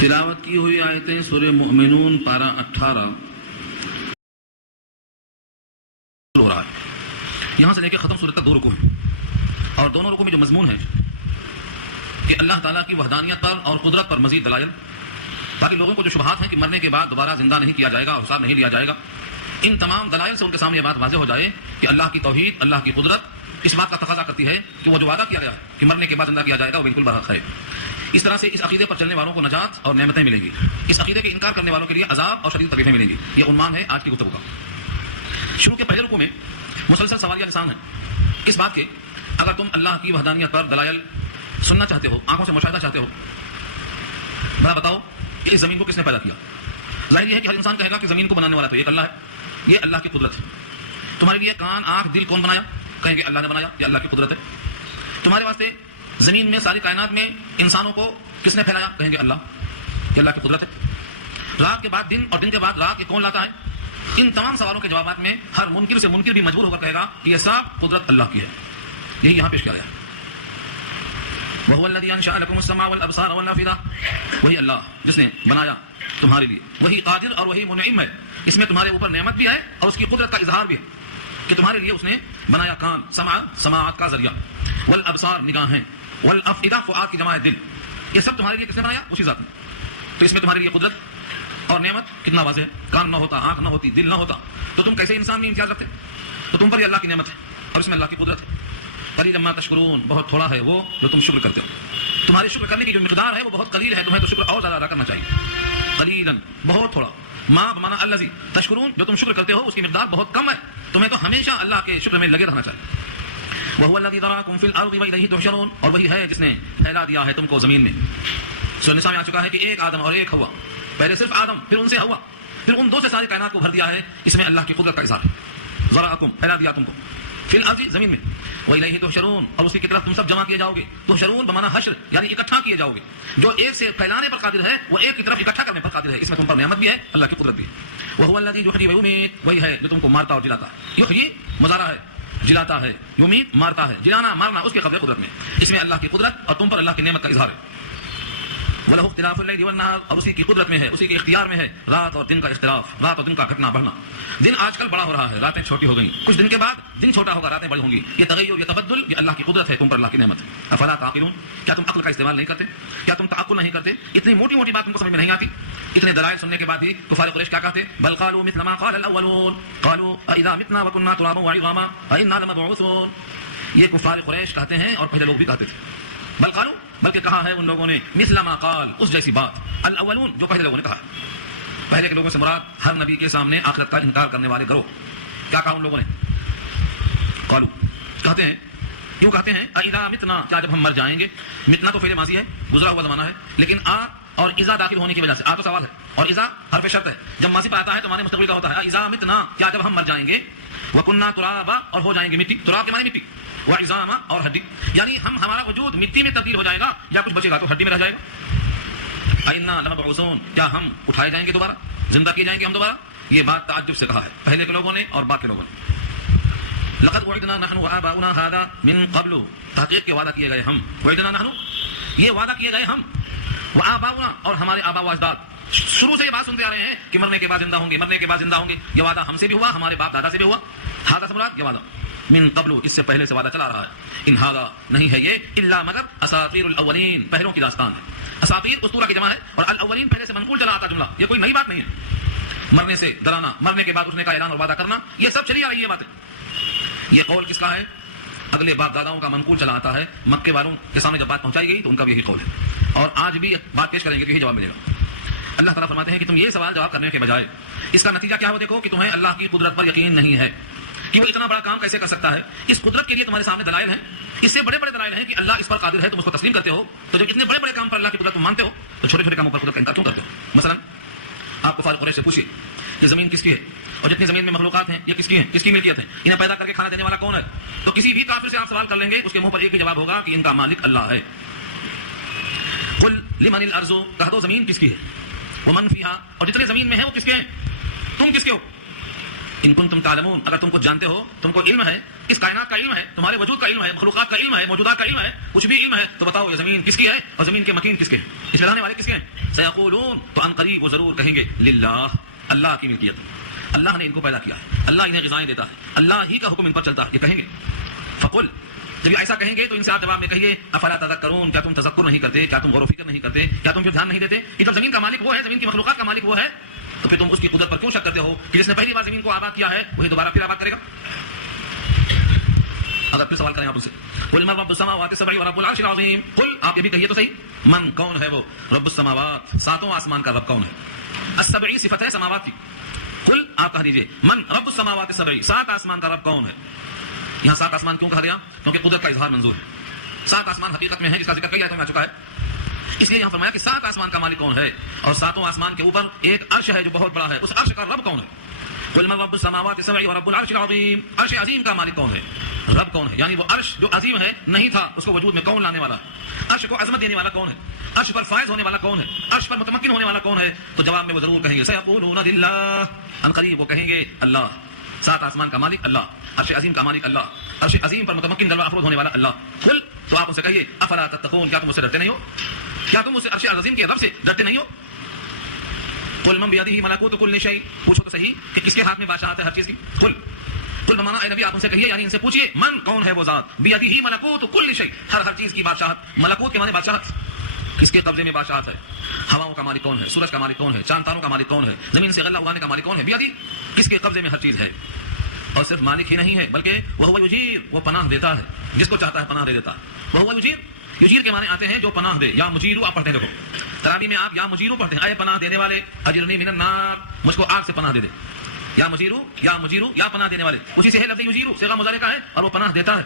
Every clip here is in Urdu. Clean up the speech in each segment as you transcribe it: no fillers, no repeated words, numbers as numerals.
تلاوت کی ہوئی آیتیں سورہ مومنون پارہ 18 ہو رہا ہے، یہاں سے لے کے ختم سورت تک 2 رکوع ہیں، اور دونوں رکوع میں جو مضمون ہے کہ اللہ تعالیٰ کی وحدانیت پر اور قدرت پر مزید دلائل، باقی لوگوں کو جو شبہات ہیں کہ مرنے کے بعد دوبارہ زندہ نہیں کیا جائے گا اور حساب نہیں لیا جائے گا، ان تمام دلائل سے ان کے سامنے یہ بات واضح ہو جائے کہ اللہ کی توحید، اللہ کی قدرت اس بات کا تقاضا کرتی ہے کہ وہ جو وعدہ کیا گیا ہے کہ مرنے کے بعد زندہ کیا جائے گا وہ بالکل برحق ہے۔ اس طرح سے اس عقیدے پر چلنے والوں کو نجات اور نعمتیں ملیں گی، اس عقیدے کے انکار کرنے والوں کے لیے عذاب اور شدید تکلیفیں ملیں گی۔ یہ عنوان ہے آج کی گفتگو کا۔ شروع کے پہلے رکوع میں مسلسل سوالیہ لسان ہے اس بات کے، اگر تم اللہ کی وحدانیت پر دلائل سننا چاہتے ہو، آنکھوں سے مشاہدہ چاہتے ہو، بڑا بتاؤ کہ اس زمین کو کس نے پیدا کیا؟ ظاہر یہ ہے کہ ہر انسان کہے گا کہ زمین کو بنانے والا تو ایک اللہ ہے، یہ اللہ کی قدرت ہے۔ تمہارے لیے کان، آنکھ، دل کون بنایا؟ کہیں گے اللہ نے بنایا، یہ اللہ کی قدرت ہے۔ تمہارے واسطے زمین میں، ساری کائنات میں انسانوں کو کس نے پھیلایا؟ کہیں گے اللہ، یہ اللہ کی قدرت ہے۔ رات کے بعد دن اور دن کے بعد رات، یہ کون لاتا ہے؟ ان تمام سوالوں کے جوابات میں ہر منکر سے منکر بھی مجبور ہو کر کہے گا کہ یہ سب قدرت اللہ کی ہے۔ یہی یہاں پیش کیا گیا ہے۔ وَهُوَ الَّذِي أَنشَأَ لَكُمُ السَّمْعَ وَالْأَبْصَارَ وَالْأَفْئِدَةَ، وہی اللہ جس نے بنایا تمہارے لیے، وہی قادر اور وہی منعم ہے، اس میں تمہارے اوپر نعمت بھی ہے اور اس کی قدرت کا اظہار بھی ہے کہ تمہارے لیے اس نے بنایا کان، سمع سماعت کا ذریعہ، والابصار نگاہیں، والافئدہ فؤاد کی جمع ہے دل، یہ سب تمہارے لیے کس نے بنایا؟ اسی ذات نے۔ تو اس میں تمہارے لیے قدرت اور نعمت کتنا واضح ہے۔ کان نہ ہوتا، آنکھ نہ ہوتی، دل نہ ہوتا تو تم کیسے انسان میں امتیاز رکھتے؟ تو تم پر یہ اللہ کی نعمت ہے اور اس میں اللہ کی قدرت ہے۔ قلیلا ما تشکرون، بہت تھوڑا ہے وہ جو تم شکر کرتے ہو۔ تمہاری شکر کرنے کی جو مقدار ہے وہ بہت قلیل ہے، تمہیں تو شکر اور زیادہ ادا کرنا چاہیے۔ قلیلا، بہت تھوڑا، ما بمعنی الذی، تشکرون، جو تم شکر کرتے ہو اس کی مقدار بہت کم ہے، تمہیں تو ہمیشہ اللہ کے شکر میں لگے رہنا چاہیے۔ وَهُوَ الَّذِي ذَرَاكُمْ فِي الْأَرْضِ وَإِلَيْهِ تُحْشَرُونَ، اور وہی ہے جس نے پھیلا دیا ہے تم کو زمین میں۔ سورہ نساء میں آ چکا ہے کہ ایک آدم اور ایک ہوا، پہلے صرف آدم، پھر ان سے ہوا، پھر ان دو سے ساری کائنات کو بھر دیا ہے۔ اس میں اللہ کی قدرت کا اظہار ہے۔ ذَرَاكُمْ، پھیلا دیا تم کو، فی الارض، زمین میں، وَإِلَيْهِ تُحْشَرُونَ، اور اسی کی طرف تم سب جمع کیے جاؤ گے۔ تحشرون بمعنی حشر، یعنی اکٹھا کیے جاؤ گے۔ جو ایک سے پھیلانے پر قادر ہے وہ ایک کی طرف اکٹھا کرنے پر قادر ہے، اس میں تم پر نعمت بھی ہے، اللہ کی قدرت بھی ہے۔ وَهُوَ الَّذِي يُحْيِي وَيُمِيتُ، وہی ہے جو تم کو مارتا اور جلاتا ہے۔ یحیی مضارع ہے، جلاتا ہے، یمیت مارتا ہے، جلانا مارنا اس کے قبضے قدرت میں، اس میں اللہ کی قدرت اور تم پر اللہ کی نعمت کا اظہار ہے۔ وَلَهُ اخْتِلَافُ اللَّيْلِ وَالنَّهَارِ، اور اسی کی قدرت میں ہے، اسی کے اختیار میں ہے رات اور دن کا اختلاف، رات اور دن کا گھٹنا بڑھنا۔ دن آج کل بڑا ہو رہا ہے، راتیں چھوٹی ہو گئیں، کچھ دن کے بعد دن چھوٹا ہوگا، راتیں بڑی ہوں گی۔ یہ تغیر، یہ تبدل، یہ اللہ کی قدرت ہے، تم پر اللہ کی نعمت ہے۔ افلا تعقلون، کیا تم عقل کا استعمال نہیں کرتے؟ کیا تم تعقل نہیں کرتے؟ اتنی موٹی موٹی بات تم کو سمجھ میں نہیں آتی؟ اتنے دلائل سننے کے بعد بھی کفار قریش کیا کہتے؟ بل قالوا مثل ما قال الاولون قالوا اذا متنا وكنا ترابا وعظاما ائنا لمبعوثون، یہ کفار قریش کہتے ہیں اور پہلے لوگ بھی کہتے تھے۔ بل قالوا، بلکہ کہا ہے ان لوگوں نے، مثل ما قال، اس جیسی بات، الاولون، جو پہلے لوگوں نے کہا۔ پہلے کے لوگوں سے مراد ہر نبی کے سامنے آخرت کا انکار کرنے والے گروہ۔ کیا کہا ان لوگوں نے؟ قالوا، کہتے ہیں، کیوں کہتے ہیں؟ اذا متنا، کیا جب ہم مر جائیں گے؟ متنا تو فعل ماضی ہے، گزرا ہوا زمانہ ہے، لیکن آ اور اذا داخل ہونے کی وجہ سے، آ تو سوال ہے اور اذا حرف شرط ہے، جب ماضی پر آتا ہے تو معنی مستقبل کا ہوتا ہے۔ اذا متنا، کیا جب ہم مر جائیں گے؟ وکنا ترابا، اور ہو جائیں گے مٹی، تراب کے معنی مٹی، وعظاما، اور ہڈی، یعنی ہمارا وجود مٹی میں تبدیل ہو جائے گا یا کچھ بچے گا تو ہڈی میں رہ جائے گا۔ ائنا لمبعوثون، کیا ہم اٹھائے جائیں گے دوبارہ، زندہ کیے جائیں گے ہم دوبارہ؟ یہ بات تعجب سے کہا ہے پہلے کے لوگوں نے اور بعد کے لوگوں نے۔ لقد وعدنا نحن وآباؤنا هذا من قبل، تحقیق کے وعدہ کیے گئے ہم، وعدنا نحن، یہ وعدہ کیے گئے ہم، وآباؤنا، اور ہمارے آبا و اجداد، شروع سے یہ بات سنتے آ رہے ہیں کہ مرنے کے بعد زندہ ہوں گے، مرنے کے بعد زندہ ہوں گے، یہ وعدہ ہم سے بھی ہوا، ہمارے باپ دادا سے بھی ہوا۔ ہذا سے مراد یہ وعدہ، من قبل، اس سے پہلے سے وعدہ چلا رہا ہے۔ ان ہذا، نہیں ہے یہ، الا مگر، اساطیر الاولین، پہلوں کی داستان ہے۔ اساطیر اسطورہ کی جمع ہے اور الاولین پہلے سے منقول چلا آتا جملہ، یہ کوئی نئی بات نہیں ہے۔ مرنے سے ڈرانا، مرنے کے بعد اٹھنے کا اعلان اور وعدہ کرنا، یہ سب چلی آ رہی ہے باتیں۔ یہ قول کس کا ہے؟ اگلے باپ داداؤں کا منقول چلا آتا ہے۔ مکے والوں کے سامنے جب بات پہنچائی گئی تو ان کا بھی یہی قول ہے، اور آج بھی بات پیش کریں گے تو یہی جواب ملے گا۔ اللہ تعالیٰ فرماتے ہیں کہ تم یہ سوال جواب کرنے کے بجائے اس کا نتیجہ کیا ہو دیکھو کہ تمہیں اللہ کی قدرت پر یقین نہیں ہے کہ وہ اتنا بڑا کام کیسے کر سکتا ہے۔ اس قدرت کے لیے تمہارے سامنے دلائل ہیں، اس سے بڑے بڑے دلائل ہیں کہ اللہ اس پر قادر ہے، تم اس کو تسلیم کرتے ہو۔ تو جب اتنے بڑے بڑے کام پر اللہ کی قدرت تم مانتے ہو تو چھوٹے چھوٹے کاموں پر قدرت کا انکار کیوں کرتے ہو؟ مثلا آپ کو فارغ قریش سے پوچھیے کہ زمین کس کی ہے اور جتنی زمین میں مخلوقات ہیں یہ کس کی ہیں، کس کی ملکیت ہے، انہیں پیدا کر کے کھانا دینے والا کون ہے؟ تو کسی بھی کافر سے آپ سوال کر لیں گے، اس کے منہ پر ایک ہی جواب ہوگا کہ ان کا مالک اللہ ہے۔ قل لمن الارض، کہہ دو زمین کس کی ہے، ومن فیہا، اور جتنے زمین میں ہیں وہ کس کے ہیں، تم کس کے ہو؟ ان کنتم تعلمون، اگر تم کو جانتے ہو، تم کو علم ہے، اس کائنات کا علم ہے، تمہارے وجود کا علم ہے، مخلوقات کا علم ہے، موجودات کا علم ہے، کچھ بھی علم ہے، تو بتاؤ یہ زمین کس کی ہے اور زمین کے مکین کس کے ہیں؟ اس میں لانے والے کس کے ہیں؟ سیقولون، تو ان قریب وہ ضرور کہیں گے للہ، اللہ کی ملکیت، اللہ نے ان کو پیدا کیا ہے، اللہ انہیں غذائیں دیتا ہے، اللہ ہی کا حکم ان پر چلتا ہے، یہ کہیں گے۔ فقل، جب یہ ایسا کہیں گے تو ان سے آپ جواب میں کہیے افلا تذکرون، کیا تم تذکر نہیں کرتے، کیا تم غور و فکر نہیں کرتے، کیا تم پھر دھیان نہیں دیتے کہ جب زمین کا مالک وہ ہے، زمین کی مخلوقات کا مالک وہ ہے، تو پھر تم اس کی قدرت پر کیوں شک کرتے ہو کہ جس نے پہلی بار زمین کو آباد کیا ہے وہی دوبارہ پھر آباد کرے گا؟ اگر پھر سوال کریں آپ ان سے، قل من رب السماوات السبع ورب العرش العظیم، قل آپ یہ بھی کہیے تو صحیح، من کون ہے وہ، رب السماوات ساتوں آسمان کا رب کون ہے، السبع صفت ہے سماوات کی، قل آپ کہہ دیجئے من رب السماوات السبع سات آسمان کا رب کون ہے۔ یہاں سات آسمان کیوں کہا گیا؟ کیونکہ قدرت کا اظہار منظور ہے، سات آسمان حقیقت میں ہے جس کا ذکر کئی آیتوں میں آ چکا ہے، اس لیے یہاں فرمایا کہ سات آسمان کا مالک کون ہے، اور ساتوں آسمان کے اوپر ایک عرش ہے جو بہت بڑا ہے، اس عرش کا رب کون ہے؟ قل من رب السماوات السبع ورب العرش العظیم، عرش عظیم کا مالک کون ہے، رب کون ہے، یعنی وہ عرش جو عظیم ہے نہیں تھا اس کو وجود میں کون لانے والا ہے، عرش کو عظمت دینے والا کون ہے، عرش پر فائز ہونے والا کون ہے، عرش پر متمکن ہونے والا کون ہے؟ تو جواب میں وہ ضرور کہیں گے سیقولون للہ، ان قریب وہ کہیں گے اللہ، سات آسمان کا مالک اللہ، عرش عظیم کا مالک اللہ، عرش عظیم پر متمکن جلوہ افروز ہونے والا اللہ۔ قل، تو آپ ان سے کہیے افلا تتقون، کیا تم اس سے ڈرتے نہیں ہو، کیا تم اس عرش عظیم کے رب سے ڈرتے نہیں ہو؟ قل من بیدہ ملکوت کل شیء، پوچھو تو صحیح کہ کس کے ہاتھ میں بادشاہت ہے ہر چیز کی، قل بمانا اے نبی آپ ان سے کہیے، یعنی ان سے پوچھیے من کون ہے وہ ذات، بیدہ ملکوت کل شیء، ہر چیز کی بادشاہت، ملکوت کے معنی بادشاہت، کس کے قبضے میں بادشاہت ہے، ہواؤں کا مالک کون ہے، سورج کا مالک کون ہے، چاند تاروں کا مالک کون ہے، زمین سے غلہ اگانے کا مالک کون ہے، بیدہ کس کے قبضے میں ہر چیز ہے، اور صرف مالک ہی نہیں ہے بلکہ وہ یجیر، وہ پناہ دیتا ہے، جس کو چاہتا ہے پناہ دے دیتا ہے، وہ یجیر، یجیر کے معنی آتے ہیں جو پناہ دے، یا مجیرو آپ پڑھتے ہیں، دیکھو تراوی میں آپ یا مجیرو پڑھتے ہیں، اے پناہ دینے والے، اجرنی من النار، مجھ کو آگ سے پناہ دے دے، یا مجیرو یا پناہ دینے والے، اسی سے ہے لفظ یجیرو، صیغہ مضارع کا ہے، اور وہ پناہ دیتا ہے،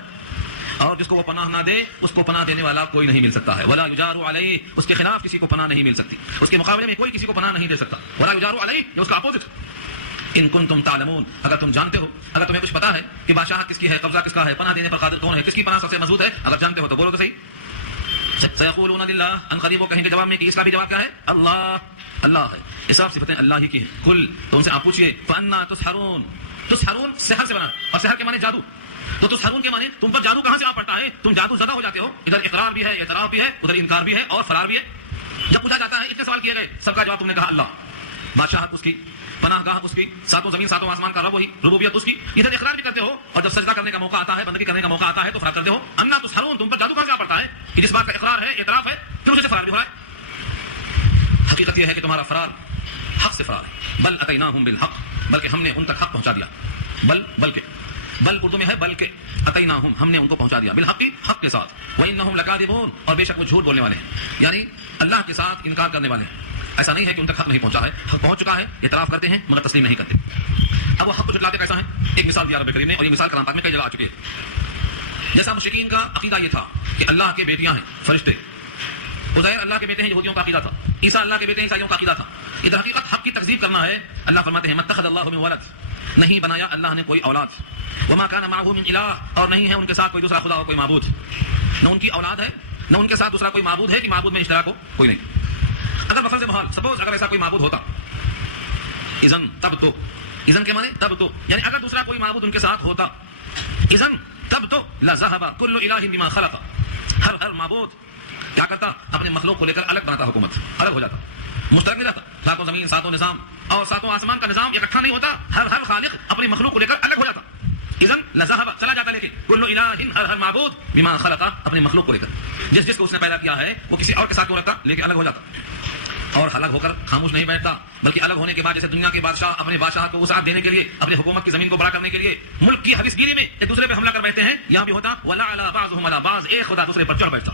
اور جس کو وہ پناہ نہ دے اس کو پناہ دینے والا کوئی نہیں مل سکتا ہے، ولا یجار علیہ، اس کے خلاف کسی کو پناہ نہیں مل سکتی، اس کے مقابلے میں کوئی کسی کو پناہ نہیں دے سکتا، ولا یجار علیہ یہ اس کا اپوزٹ۔ ان کنتم تعلمون، اگر تم جانتے ہو، اگر تمہیں کچھ پتا ہے کہ بادشاہ کس کی ہے، قبضہ کس کا ہے، پناہ دینے پر قادر کون ہے، کس کی پناہ سب سے مضبوط ہے، اگر جانتے ہو تو بولو تو صحیح۔ سیقولون للہ، ان قریب وہ کہیں گے جواب میں کہ اس کا بھی جواب کیا ہے، اللہ، اللہ ہے، یہ سب صفتیں اللہ ہی کی ہیں۔ کل، تو ان سے آپ پوچھئے فانا تسحرون، تسحرون سحر سے بنا، اور سحر کے معنی جادو، تو تسحرون کے معنی تم پر جادو کہاں سے آ پڑتا ہے، تم جادو زدہ ہو جاتے ہو، ادھر اقرار بھی ہے، اعتراف بھی ہے، ادھر انکار بھی ہے اور فرار بھی ہے۔ جب پوچھا جاتا ہے اتنے سوال کیے گئے، سب کا جواب تم نے کہا اللہ، بادشاہت اس کی، پناہ گاہ اس کی، ساتوں زمین ساتوں آسمان کا رب وہی، ربوبیت اس کی، ادھر اقرار بھی کرتے ہو، اور جب سجدہ کرنے کا موقع آتا ہے، بندگی کرنے کا موقع آتا ہے تو فرار کرتے ہو۔ انا تسحرون، تم پر جادو کہاں سے آ پڑتا ہے کہ جس بات کا اقرار ہے، اعتراف ہے، پھر اسے فرار بھی ہو رہا ہے۔ حقیقت یہ ہے کہ تمہارا فرار حق سے فرار ہے، بل اتیناہم بالحق، بلکہ ہم نے ان تک حق پہنچا دیا، بلکہ بل اردو میں ہے بلکہ، اتیناہم ہم نے ان کو پہنچا دیا، بالحق حق کے ساتھ، وانہم لکاذبون اور بے شک وہ جھوٹ بولنے والے ہیں، یعنی اللہ کے ساتھ انکار کرنے والے ہیں۔ ایسا نہیں ہے کہ ان تک حق نہیں پہنچا ہے، حق پہنچ چکا ہے، اعتراف کرتے ہیں مگر تسلیم نہیں کرتے۔ اب وہ حق کو جھٹلاتے کیسا ہے، ایک مثال دیا رب کریم نے، اور یہ مثال قرآن پاک میں کئی جگہ آ چکی ہے۔ جیسا مشرکین کا عقیدہ یہ تھا کہ اللہ کے بیٹیاں ہیں فرشتے، عزیر اللہ کے بیٹے ہیں یہودیوں کا عقیدہ تھا، عیسیٰ اللہ کے بیٹے ہیں عیسائیوں کا عقیدہ تھا، ادھر حقیقت حق کی تکذیب کرنا ہے۔ اللہ فرماتے ہیں متخذ اللہ من ولد، نہیں بنایا اللہ نے کوئی اولاد، وما کان معه من الہ، اور نہیں ہے ان کے ساتھ کوئی دوسرا خدا اور کوئی معبود، نہ ان کی اولاد ہے نہ ان کے ساتھ دوسرا کوئی معبود ہے کہ معبود میں اشتراک ہو، کوئی نہیں۔ اگر بفرض محال سپوز اگر ایسا کوئی معبود ہوتا، اذن تب تو، اذن کے معنی تب تو، یعنی اگر دوسرا کوئی معبود ان کے ساتھ ہوتا، اذن تب تو لذهب كل اله بما خلق، ہر معبود کیا کرتا، اپنے مخلوق کو لے کر الگ بناتا، حکومت الگ ہو جاتا، مشترک نہیں رہتا، ساتوں زمین ساتوں نظام اور ساتوں آسمان کا نظام اکٹھا نہیں ہوتا، ہر خالق اپنی مخلوق کو لے کر الگ ہو جاتا، اذن لذهب چلا جاتا، لیکن كل اله ہر معبود بما خلق اپنے مخلوق کو لے کر، جس کو اس نے پیدا کیا ہے وہ کسی اور کے ساتھ کیوں رکھتا، لیکن الگ ہو جاتا، اور الگ ہو کر خاموش نہیں بیٹھتا، بلکہ الگ ہونے کے بعد جیسے دنیا کے بادشاہ اپنے بادشاہ کو وسعت دینے کے لیے، اپنی حکومت کی زمین کو بڑا کرنے کے لیے ملک کی حویث گیری میں ایک دوسرے پہ حملہ کر بیٹھتے ہیں، یہاں بھی ہوتا ولا علی بعضهم علی بعض، ایک خدا دوسرے پر چڑھ بیٹھتا،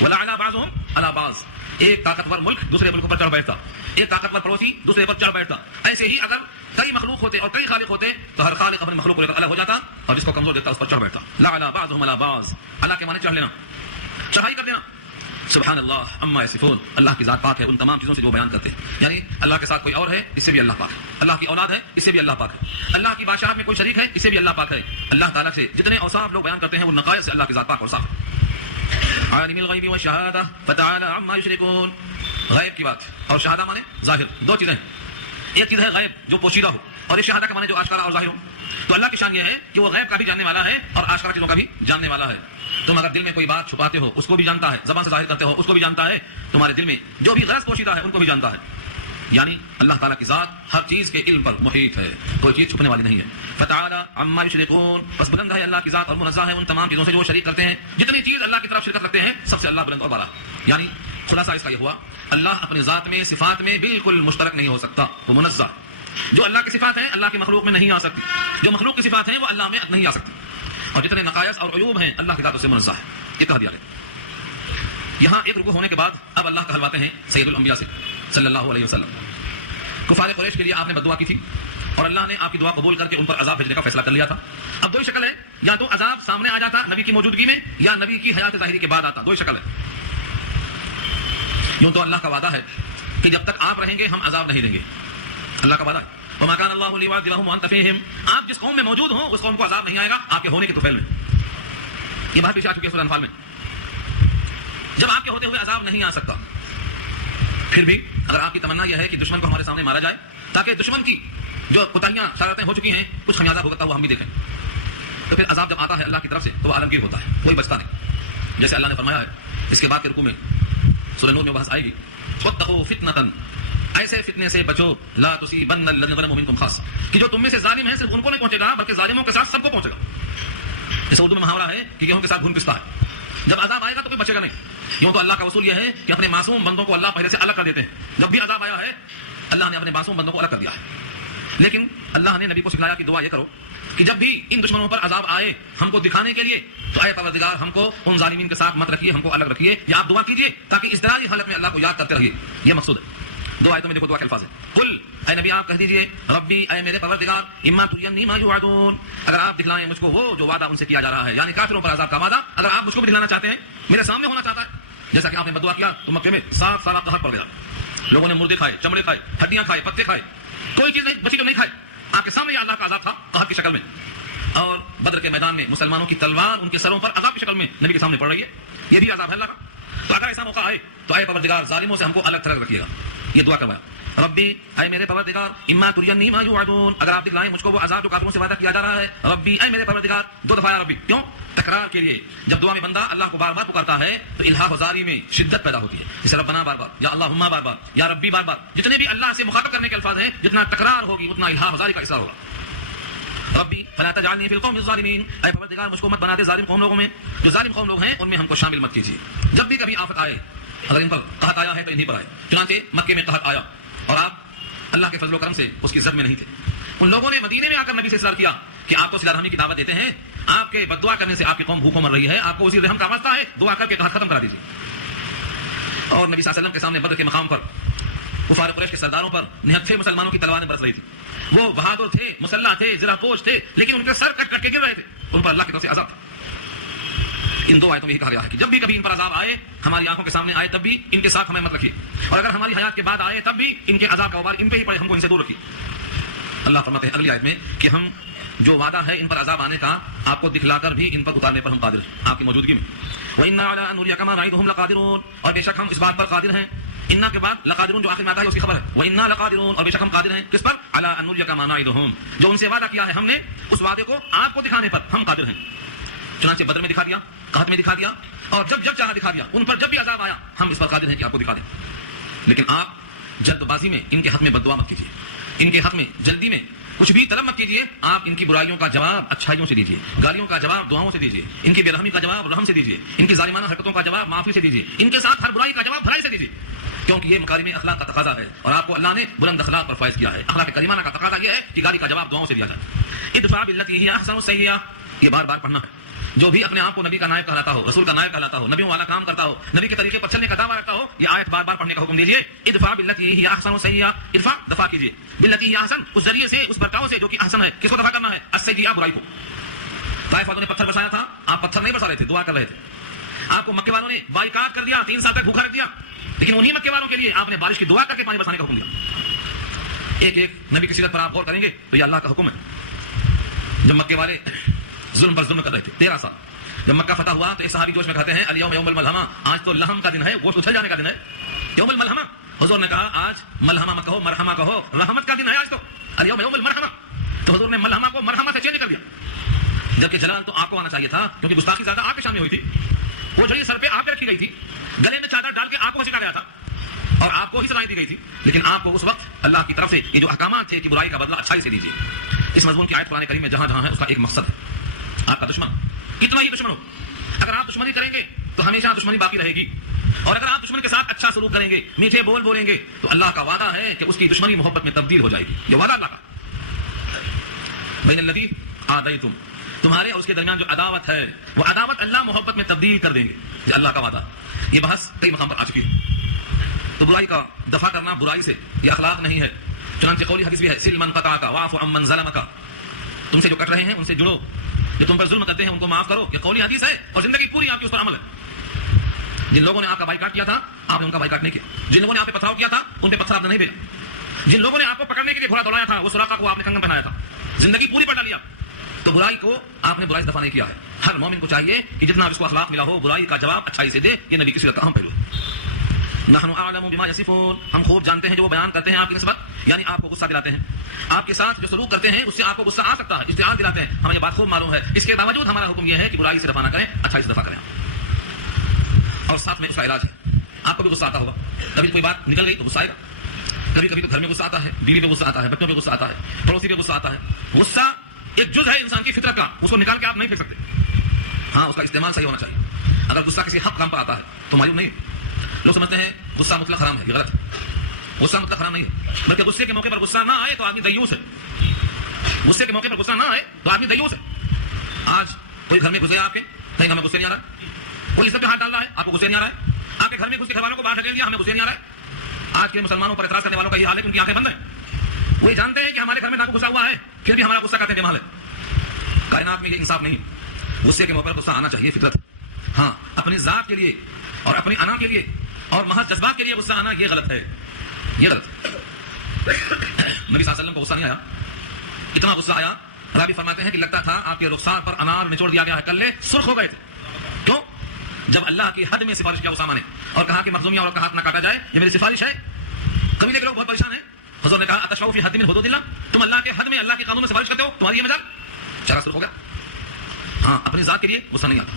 ولا علی بعضهم علی بعض، ایک طاقتور ملک دوسرے ملک پر چڑھ بیٹھتا، ایک طاقتور پڑوسی دوسرے پر چڑھ بیٹھتا۔ ایسے ہی اگر کئی مخلوق ہوتے اور کئی خالق ہوتے تو ہر خالق اپنے مخلوق کو لے کر الگ ہو جاتا، اور جس کو کمزور دیتا اس پر چڑھ بیٹھتا۔ لا علی بعضهم علی بعض، اللہ کے معنی چڑھ لینا، چڑھائی کر دینا۔ سبحان اللہ عما یصفون، اللہ کی ذات پاک ہے ان تمام چیزوں سے جو بیان کرتے ہیں، یعنی اللہ کے ساتھ کوئی اور ہے اس سے بھی اللہ پاک ہے، اللہ کی اولاد ہے اس سے بھی اللہ پاک ہے، اللہ کی بادشاہت میں کوئی شریک ہے اس سے بھی اللہ پاک ہے۔ اللہ تعالیٰ سے جتنے اوصاف لوگ بیان کرتے ہیں وہ نقائص سے اللہ کی ذات پاک اور صاف ہے۔ عالم الغیب والشہادہ فتعالی عما یشرکون، غیب کی بات اور شہادہ مانے ظاہر، دو چیزیں، ایک چیز ہے غیب جو پوشیدہ ہو، اور یہ شہادہ کا مانے جو آشکارا اور ظاہر ہو۔ تو اللہ کی شان یہ ہے کہ وہ غیب کا بھی جاننے والا ہے اور آشکارا چیزوں کا بھی جاننے والا ہے. تم اگر دل میں کوئی بات چھپاتے ہو اس کو بھی جانتا ہے, زبان سے ظاہر کرتے ہو اس کو بھی جانتا ہے, تمہارے دل میں جو بھی غرض پوشیدہ ہے ان کو بھی جانتا ہے. یعنی اللہ تعالیٰ کی ذات ہر چیز کے علم پر محیط ہے, کوئی چیز چھپنے والی نہیں ہے. فتعالی عما یشرکون, بس بلند ہے اللہ کی ذات اور منزہ ہے ان تمام چیزوں سے جو شریک کرتے ہیں. جتنی چیز اللہ کی طرف شرکت رکھتے ہیں سب سے اللہ بلند اور بالا. یعنی خلاصہ اس کا یہ ہوا, اللہ اپنی ذات میں صفات میں بالکل مشترک نہیں ہو سکتا, وہ منزہ. جو اللہ کی صفات ہیں اللہ کی مخلوق میں نہیں آ سکتی, جو مخلوق کی صفات ہیں وہ اللہ میں نہیں آ سکتی, اور جتنے نقائص اور عیوب ہیں اللہ کی ذات سے منزہ ہے. یہ کہا دیا گیا. یہاں ایک رکوع ہونے کے بعد اب اللہ کہلواتے ہیں سید الانبیاء سے صلی اللہ علیہ وسلم. کفار قریش کے لیے آپ نے بد دعا کی تھی اور اللہ نے آپ کی دعا قبول کر کے ان پر عذاب بھیجنے کا فیصلہ کر لیا تھا. اب دو ہی شکل ہے, یا تو عذاب سامنے آ جاتا نبی کی موجودگی میں یا نبی کی حیات ظاہری کے بعد آتا. دو ہی شکل ہے. یوں تو اللہ کا وعدہ ہے کہ جب تک آپ رہیں گے ہم عذاب نہیں دیں گے. اللہ کا وعدہ ہے وما كان الله ليعذبهم وانت فيهم, آپ جس قوم میں موجود ہوں اس قوم کو عذاب نہیں آئے گا آپ کے ہونے کے طفیل میں. یہ بات پیچھے آ چکی ہے سورہ انفال میں. جب آپ کے ہوتے ہوئے عذاب نہیں آ سکتا, پھر بھی اگر آپ کی تمنا یہ ہے کہ دشمن کو ہمارے سامنے مارا جائے تاکہ دشمن کی جو کوتاہیاں شرارتیں ہو چکی ہیں کچھ خمیازہ بھگتتا ہوا ہم بھی دیکھیں, تو پھر عذاب جب آتا ہے اللہ کی طرف سے تو وہ عالمگیر ہوتا ہے, کوئی بچتا نہیں. جیسے اللہ نے فرمایا ہے اس کے بعد کے رکوع میں سورہ نور میں بحث آئے گی, واتقوا فتنة, ایسے فتنے سے بچو, لا تصیبن الذین ظلموا منکم خاصہ, کہ جو تم میں سے ظالم ہیں صرف ان کو نہیں پہنچے گا بلکہ ظالموں کے ساتھ سب کو پہنچے گا. جیسے اردو میں محاورہ ہے کہ گیہوں کے ساتھ گھن پستا ہے, جب عذاب آئے گا تو کوئی بچے گا نہیں. یوں تو اللہ کا اصول یہ ہے کہ اپنے معصوم بندوں کو اللہ پہلے سے الگ کر دیتے ہیں. جب بھی عذاب آیا ہے اللہ نے اپنے معصوم بندوں کو الگ کر دیا ہے. لیکن اللہ نے نبی کو سکھلایا کہ دعا یہ کرو کہ جب بھی ان دشمنوں پر عذاب آئے ہم کو دکھانے کے لیے تو اے پروردگار ہم کو ان ظالمین کے ساتھ مت رکھیے, ہم کو الگ رکھیے, یا آپ دعا کیجیے تاکہ اس طرح کی حالت میں اللہ کو یاد کرتے رہیے. یہ مقصود ہے. دو آیتوں میں دیکھو دعا کے الفاظ ہیں. قل, اے نبی آپ کہہ دیجئے, ربی, اے میرے پروردگار, اما ترینی ما یوعدون, اگر آپ دکھلائیں مجھ کو وہ جو وعدہ ان سے کیا جا رہا ہے, یعنی کافروں پر عذاب کا وعدہ اگر آپ مجھ کو بھی دکھلانا چاہتے ہیں, میرے سامنے ہونا چاہتا ہے. جیسا کہ آپ نے بدعا کیا تو مکے میں 7 سال قحط پڑ گیا, لوگوں نے مردے کھائے, چمڑے کھائے, ہڈیاں کھائے, پتے کھائے, کوئی چیز نہیں بچی جو نہیں کھائے. آپ کے سامنے یہ اللہ کا عذاب تھا قحط کی شکل میں, اور بدر کے میدان میں مسلمانوں کی تلوار ان کے سروں پر عذاب کی شکل میں نبی کے سامنے پڑ رہی ہے. یہ بھی عذاب ہے اللہ کا. تو اگر ایسا موقع آئے تو اے پروردگار ظالموں سے ہم کو الگ تھلگ رکھیے گا. یہ دعا کروایا. ربی, اے میرے پروردگار, اما ترینی ما یوعدون, اگر آپ دکھلائیں مجھ کو وہ عذاب جو کافروں سے وعدہ کیا جا رہا ہے. ربی, اے میرے پروردگار, 2 دفعہ ربی, کیوں؟ تکرار کے لیے. جب دعا میں بندہ اللہ کو بار بار پکارتا ہے تو الہا وزاری میں شدت پیدا ہوتی ہے. جیسے ربنا بار بار, یا اللہم بار بار, یا ربی بار بار, جتنے بھی اللہ سے مخاطب کرنے کے الفاظ ہیں جتنا تکرار ہوگی اتنا الہا وزاری کا اثر ہوگا. ربی فلا تجعلنی فی القوم الظالمین, اے پروردگار مجھ کو مت بنا دے ظالم قوم لوگوں میں, جو ظالم قوم لوگ ہیں ان میں ہم کو شامل مت کیجیے. جب بھی کبھی آفت آئے, اگر ان پر قحط آیا ہے تو انہیں پر آئے. چنانچہ مکے میں قحط آیا اور آپ اللہ کے فضل و کرم سے اس کی زد میں نہیں تھے. ان لوگوں نے مدینے میں آ کر نبی سے اصرار کیا کہ آپ کو صلہ رحمی کی دعوت دیتے ہیں, آپ کے بد دعا کرنے سے آپ کی قوم بھوکوں مر رہی ہے, آپ کو وزیر رحم کا واسطہ ہے, دعا کر کے قحط ختم کرا دیجیے. اور نبی صلی اللہ علیہ وسلم کے سامنے بدر کے مقام پر کفار قریش کے سرداروں پر نہتے مسلمانوں کی تلواریں برس رہی تھی. وہ بہادر تھے, مسلح تھے, ذرا پوش تھے, لیکن ان کے سر کٹ کٹ کے گر رہے تھے. ان پر اللہ کی طرف سے عذاب تھا. ان 2 آیتوں میں یہ کہا گیا ہے کہ جب بھی کبھی ان پر عذاب آئے, ہماری آنکھوں کے سامنے آئے, تب بھی ان کے ساتھ ہمیں مت رکھیے, اور اگر ہماری حیات کے بعد آئے تب بھی ان کے عذاب کا وبال ان پہ ہی پڑے, ہم کو ان سے دور رکھیے. اللہ فرماتے ہیں اگلی آیت میں کہ ہم جو وعدہ ہے ان پر عذاب آنے کا آپ کو دکھلا کر بھی ان پر اتارنے پر ہم قادر ہیں آپ کی موجودگی میں. وَإِنَّا عَلَىٰ أَن نُرِيَكَ مَا نَعِدُهُمْ لَقَادِرُونَ, اور بے شک ہم اس بات پر قادر ہیں. انا کے بعد لقادرون جو آخر میں آتا ہے اس کی خبر ہے. وَإِنَّا لَقَادِرُونَ, اور بے شک ہم قادر ہیں کس پر؟ عَلَىٰ أَن نُرِيَكَ مَا نَعِدُهُمْ, جو ان سے وعدہ کیا ہے ہم نے اس وعدے کو آپ کو دکھانے پر ہم قادر ہیں. چنانچہ بدر میں دکھا دیا, قحط میں دکھا دیا, اور جب جب چاہا دکھا دیا. ان پر جب بھی عذاب آیا ہم اس پر قادر ہیں کہ آپ کو دکھا دیں. لیکن آپ جلد بازی میں ان کے حق میں بد دعا مت کیجیے, ان کے حق میں جلدی میں کچھ بھی طلب مت کیجیے. آپ ان کی برائیوں کا جواب اچھائیوں سے دیجیے, گالیوں کا جواب دعاؤں سے دیجیے, ان کی بے رحمی کا جواب رحم سے دیجیے, ان کی ظالمانہ حرکتوں کا جواب معافی سے دیجیے, ان کے ساتھ ہر برائی کا جواب بھلائی سے دیجیے, کیونکہ یہ مکارم اخلاق کا تقاضا ہے اور آپ کو اللہ نے بلند اخلاق پر فائز کیا ہے. اخلاق کریمانہ کا تقاضا یہ ہے کہ گالی کا جواب دعاؤں سے دیا جائے. ادفع باللتی ہی احسن السیئہ, یہ بار بار پڑھنا ہے. جو بھی اپنے آپ کو نبی کا نائب کہلاتا ہو, رسول کا نائب کہلاتا ہو, نبیوں والا کام کرتا ہو, نبی کے طریقے پر چلنے کا دعویٰ رکھتا ہو, یہ آیت بار بار پڑھنے کا حکم دیجیے. ادفع باللتی ہی احسن السیئہ, ادفع دفع کیجیے, باللتی ہی احسن اس ذریعے سے, اس برتاؤ سے جو کہ احسن ہے. کس کو دفع کرنا ہے؟ السیئہ برائی کو. طائف والوں نے پتھر برسایا تھا, آپ پتھر نہیں برسا رہے تھے, دعا کر رہے تھے. آپ کو مکے والوں نے بائیکاٹ کر دیا, 3 سال تک بھوکا رکھ دیا, لیکن انہی مکے والوں کے لیے آپ نے بارش کی دعا کر کے پانی برسانے کا حکم دیا. ایک ایک نبی کی سیرت پر آپ غور کریں گے تو یہ اللہ کا حکم ہے. جب مکے والے ظلم پر ظلم کر رہے تھے 13 سال, جب مکہ فتح ہوا تو ایک صحابی جوش میں کہتے ہیں الیوم یوم الملحمہ, آج تو لہم کا دن ہے, گوشت اچھل جانے کا دن ہے. یوم الملحمہ, حضور نے کہا آج ملحمہ مت کہو, مرحمہ کہو, رحمت کا دن ہے آج تو, الیوم یوم المرحمہ. تو حضور نے ملہمہ کو مرحمہ سے چینج کر دیا، جبکہ جلال تو آپ کو آنا چاہیے تھا، کیونکہ گستاخی زیادہ آپ کے سامنے ہوئی تھی. وہ جو سر پہ آپ کے رکھی گئی تھی، گلے میں چادر ڈال کے آپ کو سکھا گیا تھا اور آپ کو ہی سزائیں دی گئی تھی، لیکن آپ کو اس وقت اللہ کی طرف سے یہ جو احکامات تھے کہ برائی کا بدلہ اچھائی سے دیجیے. اس مضمون کی آیت قرآن کریم میں جہاں جہاں ہے اس کا ایک مقصد ہے. آپ کا دشمن کتنا ہی دشمن ہو، اگر آپ دشمنی کریں گے تو ہمیشہ دشمنی باقی رہے گی، اور اگر آپ دشمن کے ساتھ اچھا سلوک کریں گے، میٹھے بول بولیں گے، تو اللہ کا وعدہ ہے کہ اس کی دشمنی محبت میں تبدیل ہو جائے گی. یہ وعدہ اللہ کا. بین الذی عادیتم، تمہارے اور اس کے درمیان جو عداوت ہے وہ عداوت اللہ محبت میں تبدیل کر دیں گے. یہ اللہ کا وعدہ. یہ بحث کئی مقام پر آ چکی ہے. تو برائی کا دفاع کرنا برائی سے یہ اخلاق نہیں ہے. چنانچہ قولی حدیث بھی ہے، سل من قطعک واعف عمن ظلمک، تم سے جو کٹ رہے ہیں ان سے جڑو، جو تم پر ظلم کرتے ہیں ان کو معاف کرو. یہ قولی حدیث ہے اور زندگی پوری آپ کی اس پر عمل ہے. جن لوگوں نے آپ کا بائیکاٹ کیا تھا آپ نے ان کا بائیکاٹ نہیں کیا. جن لوگوں نے آپ پہ پتھراؤ کیا تھا ان پہ پتھر آپ نے نہیں بھیجا. جن لوگوں نے آپ کو پکڑنے کے لیے گھوڑا دوڑایا تھا وہ سراقہ کو آپ نے کنگن پہنایا تھا. زندگی پوری پر ڈالی آپ. تو برائی کو آپ نے برائی سے دفاع نہیں کیا ہے. ہر مومن کو چاہیے کہ جتنا اس کو اخلاق ملا ہو برائی کا جواب اچھائی سے دے. یہ نبی کی سیرت کا اہم پہلو ہے. نحن اعلم بما یصفون، ہم خوب جانتے ہیں جو وہ بیان کرتے ہیں آپ کی نسبت، یعنی آپ کو غصہ دلاتے ہیں، آپ کے ساتھ جو سلوک کرتے ہیں اس سے آپ کو غصہ آ سکتا ہے، اشتعال دلاتے ہیں. ہمیں یہ بات خوب معلوم ہے. اس کے باوجود ہمارا حکم یہ ہے کہ برائی سے دفاع نہ کریں، اچھائی سے دفاع کریں. اور ساتھ میں اس کا علاج ہے. آپ کو بھی غصہ آتا ہوگا، کبھی کوئی بات نکل گئی تو غصہ آئے گا. کبھی کبھی تو گھر میں غصہ آتا ہے، بیوی پہ غصہ آتا ہے، بچوں پہ غصہ آتا ہے، پڑوسی پہ غصہ آتا ہے. غصہ ایک جز ہے انسان کی فطرت کا، اس کو نکال کے آپ نہیں پھینک سکتے. ہاں اس کا استعمال صحیح ہونا چاہیے. اگر غصہ کسی حق کام پر آتا ہے تو معلوم نہیں. لوگ سمجھتے ہیں غصہ مطلق حرام ہے، یہ غلط ہے. غصہ مطلق حرام نہیں ہے، بلکہ غصے کے موقع پر غصہ نہ آئے تو آدمی دیوس ہے. غصے کے موقع پر غصہ نہ آئے تو آدمی دیوس ہے. آج کوئی گھر میں گھس گیا آپ کے، کہیں ہمیں غصے نہیں آ رہا. کوئی اس پہ ہاتھ ڈال رہا ہے، آپ کو غصے نہیں آ رہا ہے. آپ کے گھر میں گھس کے گھر والوں کو باہر ڈھکیل دیا، ہمیں غصے نہیں آ رہا ہے. آج کے مسلمانوں پر اعتراض کرنے والوں کا یہ حال ہے کہ ان کی آنکھیں بند ہیں. وہی جانتے ہیں کہ ہمارے گھر میں ڈاکو گھسا ہوا ہے، پھر بھی ہمارا غصہ کہتے ہیں جمال ہے. کائنات میں یہ انصاف نہیں. غصے کے موقع پر غصہ آنا چاہیے، فطرت. ہاں اپنی ذات کے لیے اور اپنی انا کے لیے اور محض جذبات کے لیے غصہ آنا یہ غلط ہے. یہ غلط ہے. نبی صلی اللہ علیہ وسلم کو غصہ نہیں آیا. اتنا غصہ آیا، راوی فرماتے ہیں کہ لگتا تھا آپ کے رخسار پر انار نچوڑ دیا گیا ہے، کلے سرخ ہو گئے تھے. کیوں؟ جب اللہ کی حد میں سفارش کیا اسامہ نے اور کہا کہ مخزومیہ اور کا ہاتھ نہ کاٹا جائے، یہ میری سفارش ہے. قبیلے کے لوگ بہت پریشان ہیں. حضور نے کہا اتشفعوا فی حد من حدود اللہ، تم اللہ کے حد میں اللہ کے قانون میں سفارش کرتے ہو، تمہاری یہ مذاق. چہرہ سرخ ہو گیا. ہاں اپنی ذات کے لیے غصہ نہیں آتا.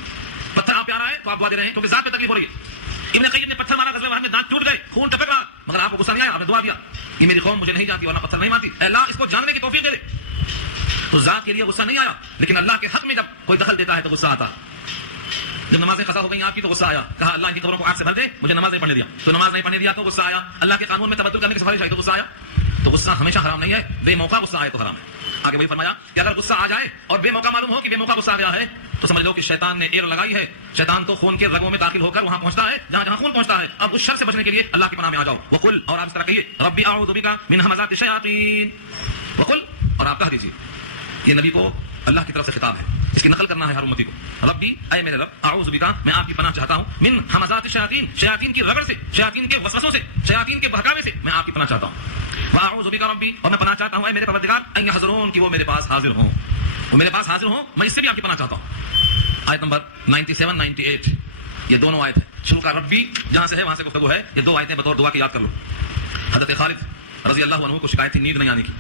پتھر آپ پہ آ رہا ہے تو آپ دعا دے رہے ہیں کیونکہ ذات پہ تکلیف ہو رہی ہے. ابن قیم نے پتھر مارا، غزوہ احد میں دانت ٹوٹ گئے، خون ٹپک رہا، مگر آپ کو غصہ نہیں آیا، آپ نے دعا دیا کہ میری قوم مجھے نہیں جانتی ورنہ پتھر نہیں مارتی، اے اللہ اس کو جاننے کی توفیق دے دے. تو ذات کے لیے غصہ نہیں آیا، لیکن اللہ کے حق میں جب کوئی دخل دیتا ہے تو غصہ آتا. جب نمازیں قضا ہو گئی آپ کی تو غصہ آیا، کہا اللہ ان کی قبروں کو آگ سے بھر دے، مجھے نماز نہیں پڑھنے دیا، تو نماز نہیں پڑھنے دیا تو غصہ آیا. اللہ کے قانون میں تبدل کرنے کی سفارش آئی تو غصہ آیا. تو غصہ ہمیشہ حرام نہیں ہے، بے موقع غصہ آئے تو حرام ہے. آگے وہی فرمایا کہ اگر غصہ آ جائے اور بے موقع معلوم ہو کہ بے موقع غصہ آ گیا ہے تو سمجھ لو کہ شیطان نے ایر لگائی ہے. شیطان تو خون کے رگوں میں داخل ہو کر وہاں پہنچتا ہے جہاں جہاں خون پہنچتا ہے. اب اس شر سے بچنے کے لیے اللہ کی پناہ میں آ جاؤ. وقل، اور آپ اس طرح کہیے ربی اعوذ بک من ہمزات الشیاطین. وقل، اور آپ کہہ دیجیے. یہ نبی کو اللہ کی طرف سے خطاب ہے، اس کی نقل کرنا ہے ہر امتی کو. ربی، اے میرے رب، اعوذ بک، میں آپ کی پناہ چاہتا ہوں، من ہمزات الشیاطین، شیاطین کی رگڑ سے، شیاطین کے وسوسوں سے، شیاطین کے بہکاوے سے میں آپ کی پناہ چاہتا ہوں. واعوذ بک ربی، اور میں پناہ چاہتا ہوں اے میرے پروردگار، ان یحضرون، کہ وہ میرے پاس حاضر ہوں، وہ میرے پاس حاضر ہوں، میں اس سے بھی آپ کی پناہ چاہتا ہوں. آیت نمبر 97 98 یہ دونوں آیت ہیں. شروع کا ربی جہاں سے ہے وہاں سے گفتگو ہے. یہ دو آیتیں بطور دعا کی یاد کر لو. حضرت خالد رضی اللہ عنہ کو شکایت تھی نیند نہیں آنے کی.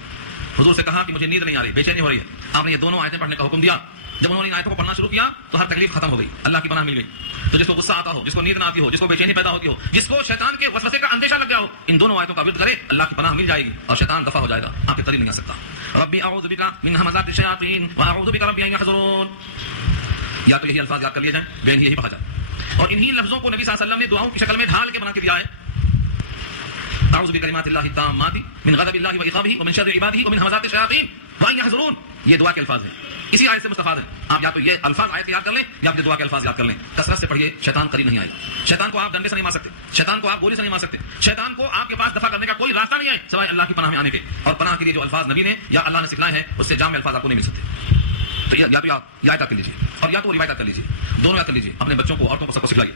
حضور سے کہا کہ مجھے نیند نہیں آ رہی، بے چینی ہو رہی ہے. آپ نے یہ دونوں آیتیں پڑھنے کا حکم دیا. جب انہوں نے ان آیتوں کو پڑھنا شروع کیا تو ہر تکلیف ختم ہو گئی، اللہ کی پناہ مل گئی. تو جس کو غصہ آتا ہو، جس کو نیند نہ آتی ہو، جس کو بے چینی پیدا ہوتی ہو، جس کو شیطان کے وسوسے کا اندیشہ لگ گیا ہو، ان دونوں آیتوں کا ورد کرے، اللہ کی پناہ مل جائے گی اور شیطان دفع ہو جائے گا، آپ کے قریب نہیں آ سکتا. ربی اعوذ بک من ہمزات الشیاطین واعوذ بک ربی ان یحضرون. یا تو یہی الفاظ یاد کر لیے جائیں، بین یہی پڑھا جائے. اور انہی لفظوں کو نبی صلی اللہ علیہ وسلم نے دعاؤں کی شکل میں ڈھال کے بنا کے دیا ہے. اعوذ بکلمات اللہ التامات من غضب اللہ وعقابہ ومن شر عبادہ ومن ہمزات الشیاطین وان یحضرون. یہ دعا کے الفاظ ہیں، اسی آیت سے مستفاد ہیں. آپ یا تو یہ الفاظ آیت یاد کر لیں یا آپ یہ دعا کے الفاظ یاد کر لیں. کثرت سے پڑھیے، شیطان قریب نہیں آئے گا. شیطان کو آپ ڈنڈے سے نہیں مار سکتے، شیطان کو آپ گولی سے نہیں مار سکتے، شیطان کو آپ کے پاس دفع کرنے کا کوئی راستہ نہیں ہے سوائے اللہ کی پناہ میں آنے کے. اور پناہ کے لیے جو الفاظ نبی نے یا اللہ نے سکھلائے ہیں اس سے جامع الفاظ آپ کو نہیں مل سکتے. تو یا تو آپ یاد کر لیجیے اور یا تو روایت کر لیجیے، دونوں یاد کر لیجیے. اپنے بچوں کو، عورتوں کو، سب کو سکھلائیے.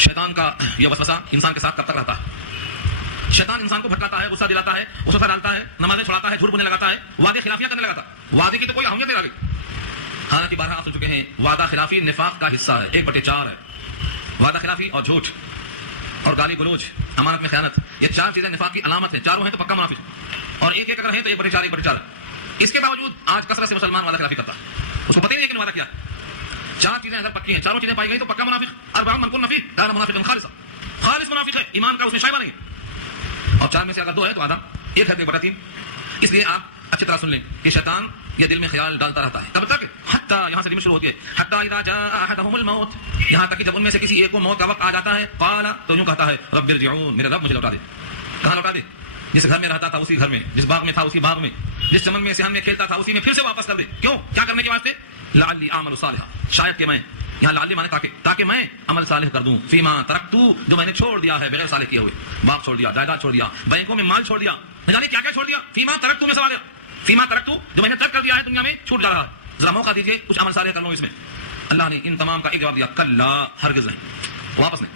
شیطان کا یہ وسوسہ انسان کے ساتھ کب تک رہتا ہے؟ شیطان انسان کو بھٹکاتا ہے، غصہ دلاتا ہے، وسوسہ ڈالتا ہے، نمازیں چھڑاتا ہے، جھوٹ بولنے لگاتا ہے، وعدے خلافیاں کرنے لگاتا ہے. وعدے کی تو کوئی اہمیت نہیں رہ گئی. حالانکہ بارہا آپ سن چکے ہیں وعدہ خلافی نفاق کا حصہ ہے، 1/4 ہے. وعدہ خلافی اور جھوٹ اور گالی گلوچ، امانت میں خیانت، یہ 4 چیزیں نفاق کی علامت ہیں. چاروں ہیں تو پکا منافق. اور ایک اگر ہیں تو 1/4 اس کے باوجود آج کثرت سے مسلمان وعدہ خلافی کرتا ہے، اس کو پتہ ہی نہیں کہ وعدہ کیا. 4 چیزیں اگر پکی ہیں، چاروں چیزیں پائی گئی تو پکا منافق. 4 من کن فیہ کان منافقا خالص منافق ہے، ایمان کا اس میں شائبہ نہیں ہے. اور 4 میں سے اگر 2 ہے تو آدھا، 1 ہے 1/3. اس لیے آپ اچھی طرح سن لیں کہ شیطان یہ دل میں خیال ڈالتا رہتا ہے. کب تک؟ حتی، یہاں سے لمٹ شروع ہوتی ہے، حتی اذا جاء احدهم الموت، یہاں تک کہ جب ان میں سے کسی ایک کو موت کا وقت آ جاتا ہے، قال، تو یوں کہتا ہے، رب ارجعون، میرے رب مجھے لوٹا دے. کہاں لوٹا دے؟ جس گھر میں رہتا تھا اسی گھر میں، جس باغ میں تھا اسی باغ میں، جس چمن میں صحن میں کھیلتا تھا اسی میں پھر سے واپس کر دے. کیوں؟ کیا کرنے کے واسطے؟ لعلی اعمل صالحا، شاید کہ میں، یہاں لعلی مانے تاکہ میں عمل صالح کر دوں. فیما ترکتو، جو میں نے چھوڑ دیا ہے بغیر صالح کیے ہوئے، باپ چھوڑ دیا، جائیداد چھوڑ دیا، بینکوں میں مال چھوڑ دیا، نہ جانے کیا کیا چھوڑ دیا. فیما ترکتو میں سوال ہے، فیما ترکتو، جو میں نے ترک کر دیا ہے دنیا میں چھوٹ جا رہا ہے، ذرا موقع دیجیے کچھ عمل صالح کر لوں اس میں. اللہ نے ان تمام کا ایک جواب دیا، کلا، ہرگز نہیں، واپس نہیں.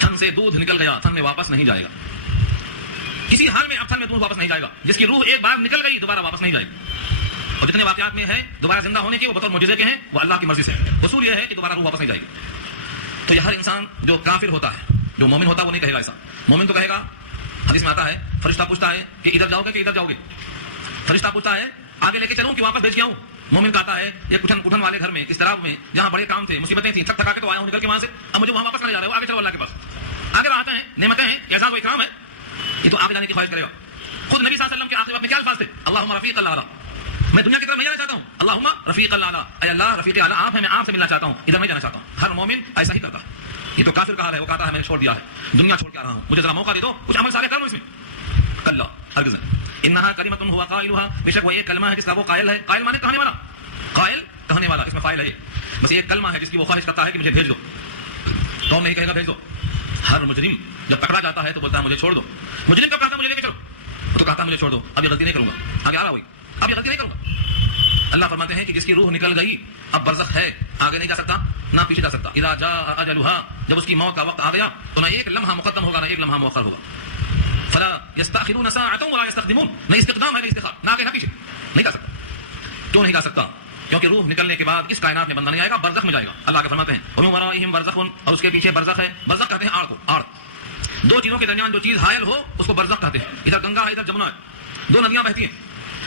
تھن سے دودھ نکل گیا، تھن میں واپس نہیں جائے گا کسی حال میں. اب تھن میں دودھ واپس نہیں جائے گا. جس کی روح ایک بار نکل گئی دوبارہ واپس نہیں جائے گی. اور جتنے واقعات میں ہے دوبارہ زندہ ہونے کے، وہ بطور معجزے کے ہیں، وہ اللہ کی مرضی سے. اصول یہ ہے کہ دوبارہ روح واپس نہیں جائے گی. تو یہ ہر انسان جو کافر ہوتا ہے، جو مومن ہوتا ہے، وہ نہیں کہے گا ایسا. مومن تو کہے گا، حدیث میں آتا ہے، فرشتہ پوچھتا ہے کہ ادھر جاؤ گے کہ ادھر جاؤ گے. فرشتہ پوچھتا ہے آگے لے کے چلوں کہ واپس بھیج کے آؤں. مومن کہتا ہے یہ کٹھن والے گھر میں، اس طرح میں جہاں بڑے کام تھے، مصیبتیں تھیں، تھک تھکا کے تو آیا ہوں نکل کے وہاں سے، اب مجھے وہاں واپس نہ جا رہا ہے، آگے چلو اللہ کے پاس. آگے راحتیں ہیں، نعمتیں ہیں، اعزاز و اکرام ہے، یہ تو آگے جانے کی خواہش کرے گا. خود نبی صلی اللہ علیہ وسلم کے آخری وقت میں کیا الفاظ تھے؟ اللہم رفیق الاعلیٰ، میں دنیا کی طرف نہیں جانا چاہتا ہوں. اللہم رفیق الاعلیٰ، اے اللہ رفیق اعلیٰ آپ ہیں، میں آپ سے ملنا چاہتا ہوں، ادھر نہیں جانا چاہتا ہوں. ہر مومن ایسا ہی کرتا ہے. یہ تو کافر کا حال ہے، وہ کہتا ہے میں نے چھوڑ دیا ہے، دنیا چھوڑ کے آ رہا ہوں، مجھے ذرا موقع دے دو، کچھ عمل صالح کروں اس میں. کلا، ہرگز نہیں. انہا کلمۃ هو قائلها، بے شک وہ ایک کلمہ ہے جس کا وہ قائل ہے. قائل مانے کہنے والا، قائل کہنے والا، اس میں فاعل ہے. بس ایک کلمہ ہے جس کی وہ خواہش کرتا ہے کہ مجھے بھیج دو. قوم نہیں کہے گا بھیج دو. ہر مجرم جب پکڑا جاتا ہے تو بولتا ہے مجھے چھوڑ دو. مجرم کب کہتا ہے مجھے لے کے چلو، تو کہتا ہے مجھے چھوڑ دو، اب یہ غلطی نہیں کروں گا، آگے آ رہا ہوئی، اب یہ غلطی نہیں کروں گا. اللہ فرماتے ہیں کہ جس کی روح نکل گئی اب برزخ ہے، آگے نہیں جا سکتا نہ پیچھے جا سکتا. اذا جاء اجلها، جب اس کی موت کا وقت آ گیا تو نہ ایک لمحہ مقدم ہوگا نہ ایک لمحہ مؤخر ہوگا. فلا يستأخرون ساعة ولا يستقدمون، نہ استقدام ہے نہ استخار، نہ آگے نہ پیچھے، نہیں جا سکتا. کیوں نہیں جا سکتا؟ کیونکہ روح نکلنے کے بعد اس کائنات میں بندہ نہیں آئے گا، برزخ میں جائے گا. اللہ کے فرماتے ہیں ومن ورائہم برزخ، اور اس کے پیچھے برزخ ہے. برزخ کہتے ہیں آڑ کو، آڑ، 2 چیزوں کے درمیان جو چیز حائل ہو اس کو برزخ کہتے ہیں. ادھر گنگا ہے ادھر جمنا ہے، 2 ندیاں بہتی ہیں،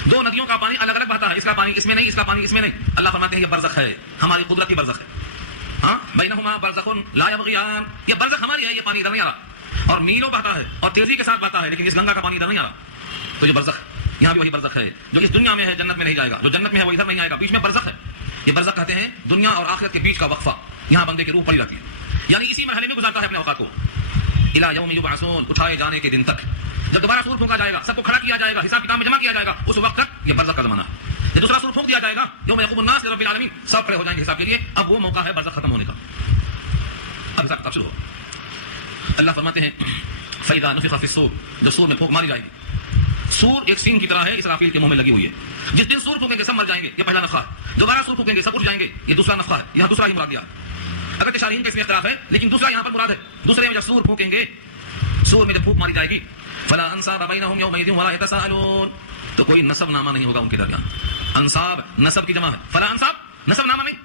2 ندیوں کا پانی الگ الگ بہتا ہے، اس کا پانی اس میں نہیں، اس کا پانی اس میں نہیں. اللہ فرماتے ہیں یہ برزخ ہے، ہماری قدرت کی برزخ ہے. ہاں، بینہما برزخ لا یبغیان، یہ برزخ ہماری ہے، یہ پانی ادھر نہیں آ رہا، اور میلوں بہتا ہے اور تیزی کے ساتھ بہتا ہے، لیکن اس گنگا کا پانی ادھر نہیں آ رہا. تو یہ برزخ، یہاں بھی وہی برزخ ہے جو اس دنیا میں ہے، جنت میں نہیں جائے گا. جو جنت میں ہے وہ ادھر نہیں آئے گا، بیچ میں برزخ ہے. یہ برزخ کہتے ہیں دنیا اور آخرت کے بیچ کا وقفہ، یہاں بندے کی روح پڑی رہتی ہے، یعنی اسی مرحلے میں گزارتا ہے اپنے اوقات کو. الی یوم یبعثون، اٹھائے جانے کے دن تک، جب دوبارہ سور پھونکا جائے گا، سب کو کھڑا کیا جائے گا، حساب کتاب میں جمع کیا جائے گا، اس وقت تک یہ برزخ کا زمانہ ہے. جب دوسرا سور پھونک دیا جائے گا، یوم یقوم الناس لرب العالمین، سب کھڑے ہو جائیں گے حساب کے لیے، اب وہ موقع ہے برزخ ختم ہونے کا، اب حساب کتاب شروع ہو. اللہ فرماتے ہیں فَإِذَا نُفِخَ فِي الصُّورِ، جو سور میں پھونک ماری جائے گی. سور ایک سینگ کی طرح ہے، اسرافیل کے منہ میں لگی ہوئی ہے. جس دن سور پھونکیں گے سب مر جائیں گے، یہ پہلا نفخہ ہے. دوبارہ سور پھونکیں گے سب اٹھ جائیں گے، یہ دوسرا نفخہ ہے. یہاں دوسرا ہی مراد دیا، اگر شارحین کا اس میں اختلاف ہے، لیکن دوسرا یہاں پر مراد ہے. دوسرے میں جب سور پھونکیں گے، سور میں جب پھونک ماری جائے گی، فلا انصاب بینہم یومئذ ولا یتساءلون، تو کوئی نسب نامہ نہیں ہوگا ان کے درمیان. انصاب نسب کی جمع ہے، فلا انصاب نسب نامہ نہیں.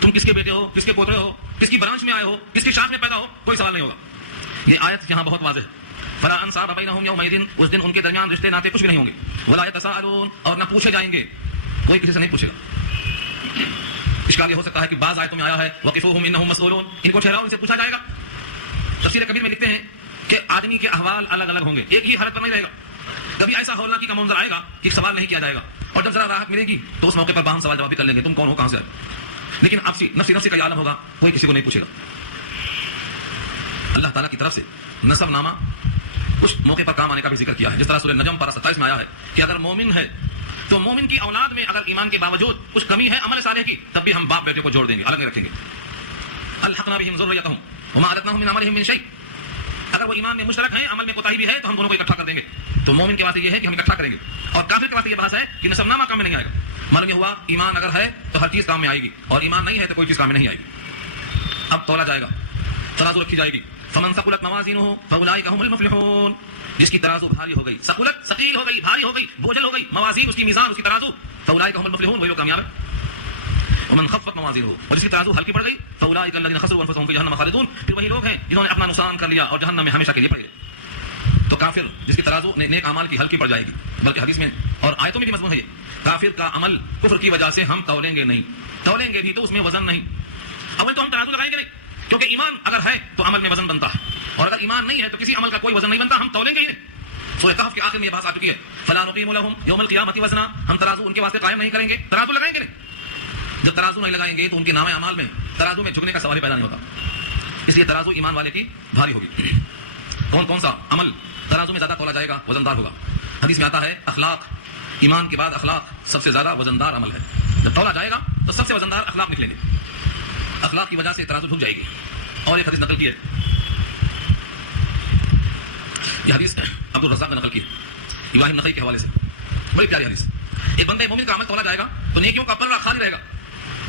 تم کس کے بیٹے ہو، کس کے پوترے ہو، کس کی برانچ میں آئے ہو، کس کی شان میں پیدا ہو، کوئی سوال نہیں ہوگا. یہ آیت یہاں بہت واضح ہے. فلا انصاب بینہم یومئذ، اس دن ان کے درمیان رشتے ناطے کچھ بھی نہیں ہوں گے. ولا یتساءلون، اور نہ پوچھے جائیں گے، کوئی کسی سے نہیں پوچھے گا. اشکال یہ ہو سکتا ہے کہ بعض آیتوں میں آیا ہے وقفوہم انہم مسئولون، ان کو ٹھہراؤ، ان سے پوچھا جائے گا. تفسیر کبیر میں لکھتے ہیں کہ آدمی کے احوال الگ الگ ہوں گے، ایک ہی حالت پر نہیں رہے گا. کبھی ایسا ہولناکی کا منظر آئے گا کہ سوال نہیں کیا جائے گا، اور جب ذرا راحت ملے گی تو اس موقع پر باہم سوال جواب بھی کر لیں گے، تم کون ہو، کہاں سے آئے. لیکن اب نفسی کا یہ عالم ہوگا، کوئی کسی کو نہیں پوچھے گا. اللہ تعالیٰ کی طرف سے نسب نامہ اس موقع پر کام آنے کا بھی ذکر کیا ہے. جس طرح سورہ نجم پارہ 27 میں آیا ہے کہ اگر مومن ہے تو مومن کی اولاد میں اگر ایمان کے باوجود کچھ کمی ہے عمل صالح کی، تب بھی ہم باپ بیٹے کو جوڑ دیں گے، الگ نہیں رکھیں گے. الحقنا بہم ذریتہم وما علتناہم من عملہم من شیء، اگر وہ ایمان میں مشترک ہیں، عمل میں کوتاہی بھی ہے، تو ہم دونوں کو اکٹھا کر دیں گے. تو مومن کے واسطے یہ ہے کہ ہم اکٹھا کریں گے. اور کافر کے واسطے یہ بحث ہے کہ نسب نامہ کام میں نہیں آئے گا. معلوم یہ ہوا ایمان اگر ہے تو ہر چیز کام میں آئے گی، اور ایمان نہیں ہے تو کوئی چیز کام میں نہیں آئے گی. اب تولا جائے گا، ترازو رکھی جائے گی. فمن ثقلت موازینہ فاولئک هم المفلحون، جس کی ترازو بھاری ہو گئی، ثقلت ثقیل ہو گئی، بھاری ہو گئی، بوجھل ہو گئی، موازین اس کی میزان، اس کی ترازو، فاولئک هم المفلحون، وہی لوگ کامیاب ہیں. ومن خفت موازینہ، اور جس کی ترازو ہلکی پڑ گئی، فاولئک الذین خسروا انفسهم فی جہنم خالدون، پھر وہی لوگ ہیں جنہوں نے اپنا نقصان کر لیا اور جہنم میں ہمیشہ کے لیے پڑے گئے. تو کافر جس کی ترازو نیک اعمال کی ہلکی پڑ جائے گی، بلکہ حدیث میں اور آیتوں میں بھی مضمون ہے یہ، کافر کا عمل کفر کی وجہ سے ہم تولیں گے نہیں، تولیں گے بھی تو اس میں وزن نہیں، اول تو ہم ترازو لگائیں گے نہیں، کیونکہ ایمان اگر ہے تو عمل میں وزن بنتا ہے، اور اگر ایمان نہیں ہے تو کسی عمل کا کوئی وزن نہیں بنتا، ہم تولیں گے ہی نہیں۔ سورہ کہف کے آخر میں یہ بات آ چکی ہے، فلا نقیم لهم یوم القیامۃ وزنا، ہم ترازو ان کے واسطے قائم نہیں کریں گے، ترازو لگائیں گے نہیں۔ جب ترازو نہیں لگائیں گے تو ان کے نامہ اعمال میں ترازو میں جھکنے کا سوال پیدا نہیں ہوتا، اس لیے ترازو ایمان والے کی بھاری ہوگی۔ کون سا عمل ترازو میں زیادہ تولا جائے گا، وزندار ہوگا؟ حدیث میں آتا ہے اخلاق، ایمان کے بعد اخلاق سب سے زیادہ وزندار عمل ہے، جب تولا جائے گا تو سب سے وزندار اخلاق نکلیں گے، اخلاق کی وجہ سے ترازو جھک جائے گی۔ اور ایک حدیث نقل کی ہے، یہ حدیث عبد الرزاق نے نقل کی ہے ابراہیم نخعی کے حوالے سے، بڑی پیاری حدیث۔ ایک بندے مومن کا عمل تولا جائے گا تو نیکیوں کا پلڑا خالی رہے گا،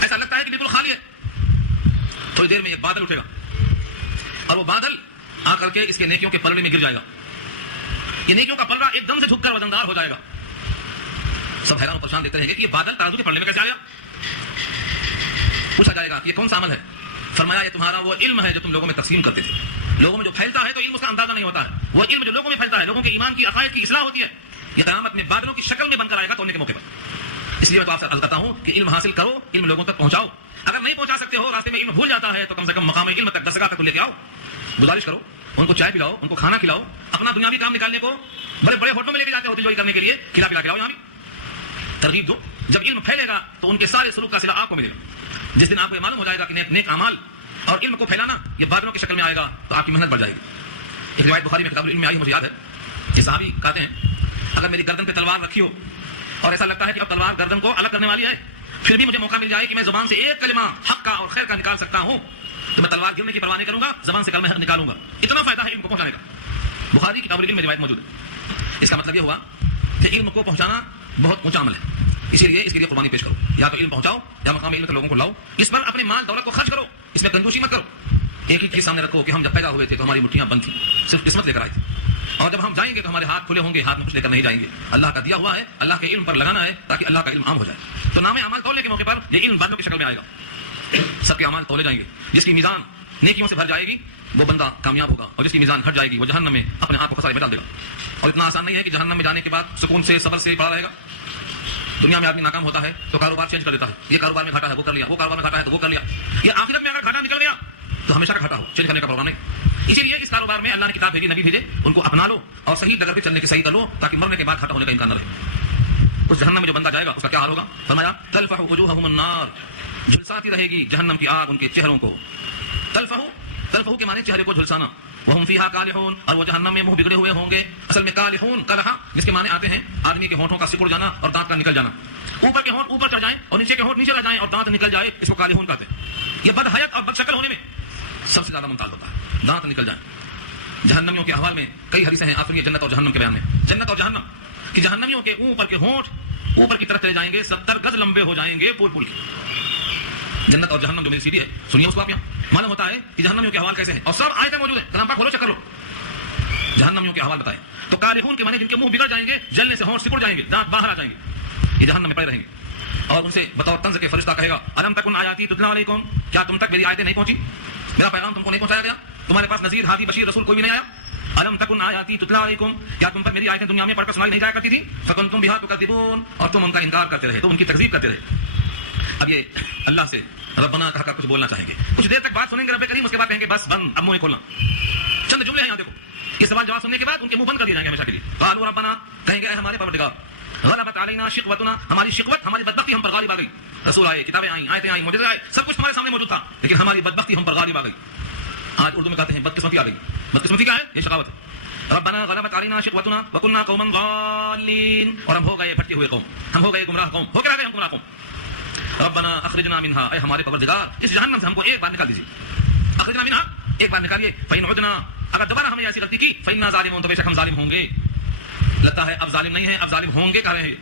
ایسا لگتا ہے کہ بالکل خالی ہے، تھوڑی دیر میں ایک بادل اٹھے گا اور وہ بادل آ کر کے اس کے نیکیوں کے پلڑے میں گر جائے گا، یہ نیکیوں کا پلڑا ایک دم سے جھک کر وزندار ہو جائے گا۔ سب حیران و پریشان دیتے رہیں گے کہ یہ بادل ترازو کے پلڑے میں کیسے آیا؟ پوچھا جائے گا کہ یہ کون سا عمل ہے؟ فرمایا یہ تمہارا وہ علم ہے جو تم لوگوں میں تقسیم کرتے تھے، لوگوں میں جو پھیلتا ہے تو علم اس کا اندازہ نہیں ہوتا ہے، وہ علم جو لوگوں میں پھیلتا ہے، لوگوں کے ایمان کی عقائد کی اصلاح ہوتی ہے، یہ قیامت میں بادلوں کی شکل میں بن کر آئے گا توڑنے کے موقع پر۔ اس لیے میں تو آپ سے عرض کرتا ہوں کہ علم حاصل کرو، علم لوگوں تک پہنچاؤ، اگر نہیں پہنچا سکتے ہو، راستے میں علم بھول جاتا ہے تو کم سے کم مقام علم تک دستگاہ تک لے کے آؤ، گزارش کرو، ان کو چائے پلاؤ، ان کو کھانا کھلاؤ، اپنا دنیاوی کام نکالنے کو بڑے بڑے ہوٹلوں میں لے کے جاتے ہو دلجوئی کرنے کے لیے، کھلا پلا کے آؤ، یہاں بھی ترغیب دو۔ جب علم پھیلے گا تو ان کے سارے سلوک کا صلہ آپ کو ملے گا، جس دن آپ کو یہ معلوم ہو جائے گا کہ نیک اعمال اور علم کو پھیلانا یہ بادلوں کی شکل میں آئے گا تو آپ کی محنت بڑھ جائے گی۔ ایک روایت بخاری میں کتاب العلم میں آئی، مجھے یاد ہے کہ صحابی کہتے ہیں اگر میری گردن پہ تلوار رکھی ہو اور ایسا لگتا ہے کہ اب تلوار گردن کو الگ کرنے والی ہے، پھر بھی مجھے موقع مل جائے کہ میں زبان سے ایک کلمہ حق کا اور خیر کا نکال سکتا ہوں تو میں تلوار گرنے کی پرواہ نہیں کروں گا، زبان سے کلمہ حق نکالوں گا، اتنا فائدہ ہے علم کو پہنچانے کا۔ بخاری کتاب العلم میں روایت موجود ہے۔ اس کا مطلب یہ ہوا کہ علم کو پہنچانا بہت اونچا عمل ہے، اسی لیے اس کے لیے قربانی پیش کرو، یا تو علم پہنچاؤ یا مقام علم تک لوگوں کو لاؤ، اس پر اپنے مال دولت کو خرچ کرو، اس میں کنجوسی مت کرو۔ ایک ہی چیز سامنے رکھو کہ ہم جب پیدا ہوئے تھے تو ہماری مٹھیاں بند تھیں، صرف قسمت لے کر آئی تھی، اور جب ہم جائیں گے تو ہمارے ہاتھ کھلے ہوں گے، ہاتھ میں کچھ لے کر نہیں جائیں گے، اللہ کا دیا ہوا ہے، اللہ کے علم پر لگانا ہے تاکہ اللہ کا علم عام ہو جائے۔ تو نام اعمال تولنے کے موقع پر یہ علم بادلوں کی شکل میں آئے گا، سب کے اعمال تولے جائیں گے، جس کی میزان نیکیوں سے بھر جائے گی وہ بندہ کامیاب ہوگا، اور جس کی میزان ہٹ جائے گی وہ جہنم میں اپنے ہاتھ کو خسارے میں ڈال دے گا۔ اور اتنا آسان نہیں ہے کہ جہنم میں جانے کے بعد سکون سے صبر سے پڑا رہے گا۔ دنیا میں آدمی ناکام ہوتا ہے تو کاروبار چینج کر دیتا ہے، یہ کاروبار میں گھاٹا ہے وہ کر لیا، وہ کاروبار میں گھاٹا ہے تو وہ کر لیا، یہ آخرت میں اگر گھاٹا نکل گیا تو ہمیشہ کا گھاٹا ہو، چینج کرنے کا پروگرام نہیں۔ اسی لیے اس کاروبار میں اللہ نے کتاب بھیجی، نبی بھیجے، ان کو اپنا لو اور صحیح ڈگر پہ چلنے کے صحیح کر لو تاکہ مرنے کے بعد گھاٹا ہونے کا امکان نہ رہے۔ اس جہنم میں جو بندہ جائے گا اس کا کیا حال ہوگا؟ فرمایا تلفح وجوہہم النار، جھلساتی رہے گی جہنم کی آگ ان کے چہروں کو۔ تلفح کے معنی چہرے کو جھلسانا، وہم فیہا کالحون، اور وہ جہنم میں منہ بگڑے ہوئے ہوں گے۔ اصل میں کالحون کلحا جس کے معنی آتے ہیں آدمی کے ہونٹوں کا سکڑ جانا اور دانت کا نکل جانا، اوپر کے ہونٹ اوپر چڑھ جائیں اور نیچے کے ہونٹ نیچے رہ جائیں اور دانت نکل جائے، اس کو کالحون کہتے ہیں۔ یہ بد حیت اور بد شکل ہونے میں سب سے زیادہ ممتاز ہوتا ہے، دانت نکل جائیں۔ جہنمیوں کے احوال میں کئی حدیثیں ہیں آخری جنت اور جہنم کے بیان میں، جنت اور جہنم کہ جہنمیوں کے اوپر کے ہونٹ اوپر کی طرف چلے جائیں گے، 70 گز لمبے ہو جائیں گے پول کی۔ جنت اور جہنم جو میری سیڑھی ہے سنیے اس کو آپ، یہاں معلوم ہوتا ہے کہ جہنمیوں کے احوال کیسے ہیں، اور سب آیتیں موجود ہیں، کلام پاک کھولو چیک کر لو، جہنمیوں کے احوال بتائیں۔ تو کالحون کے معنی جن کے منہ بگڑ جائیں گے، جلنے سے ہونٹ سکڑ جائیں گے، دانت باہر آ جائیں گے، یہ جہنم میں پڑے رہیں گے۔ اور ان سے بطور طنز کے فرشتہ کہے گا الم تکن آیاتی تتلی علیکم، کیا تم تک میری آیتیں نہیں پہنچی، میرا پیغام تم کو نہیں پہنچایا گیا، تمہارے پاس نذیر ہادی بشیر رسول کوئی بھی نہیں آیا؟ الم تکن آیاتی تتلی علیکم، کیا تم پر میری آیتیں دنیا میں پڑھ کر سنائی نہیں جایا کرتی تھی؟ فکنتم بہا تکذبون، اور تم ان کا انکار کرتے رہے، تم ان کی تکذیب کرتے رہے۔ اب یہ اللہ سے ربنا کہا کر کچھ بولنا چاہیں گے، کچھ دیر تک بات سنیں گے رب کریم، اس کے بعد کہیں گے بس بند، اب منہ نہیں کھولنا۔ چند جملے ہیں یہاں دیکھو، یہ سوال جواب سننے کے بعد ان کے منہ بند کر دیے جائیں گے ہمیشہ کے لیے۔ قالوا ربنا، کہیں گے اے ہمارے پروردگار، غلبت علینا شقوتنا، ہماری شقوت ہماری بدبختی ہم پر غالب آ گئی، رسول آئے، کتابیں آئیں، آیتیں آئیں، معجزے آئے، سب کچھ ہمارے سامنے موجود تھا، لیکن ہماری بدبختی ہم پر غالب آ گئی۔ آج اردو میں کہتے ہیں بدقسمتی آ گئی۔ بدقسمتی کیا ہے؟ یہ شقاوت ہے۔ ربنا غلبت علینا شقوتنا وکنا قوما ضالین، اور ہم ہو گئے بھٹکے ہوئے قوم، ہم ہو گئے گمراہ قوم، ہو کے رہ گئے ہم گمراہ قوم۔ ربنا اخرجنا منها، اے ہمارے پروردگار اس جہنم سے ہم کو ایک بار نکال دیجیے، اخرجنا منها ایک بار نکالیے، فإن عدنا، اگر دوبارہ ہم نے ایسی غلطی کی، فإنا ظالمون، تو بے شک ہم ظالم ہوں گے۔ لگتا ہے اب ظالم نہیں ہے، اب ظالم ہوں گے کہہ رہے ہیں،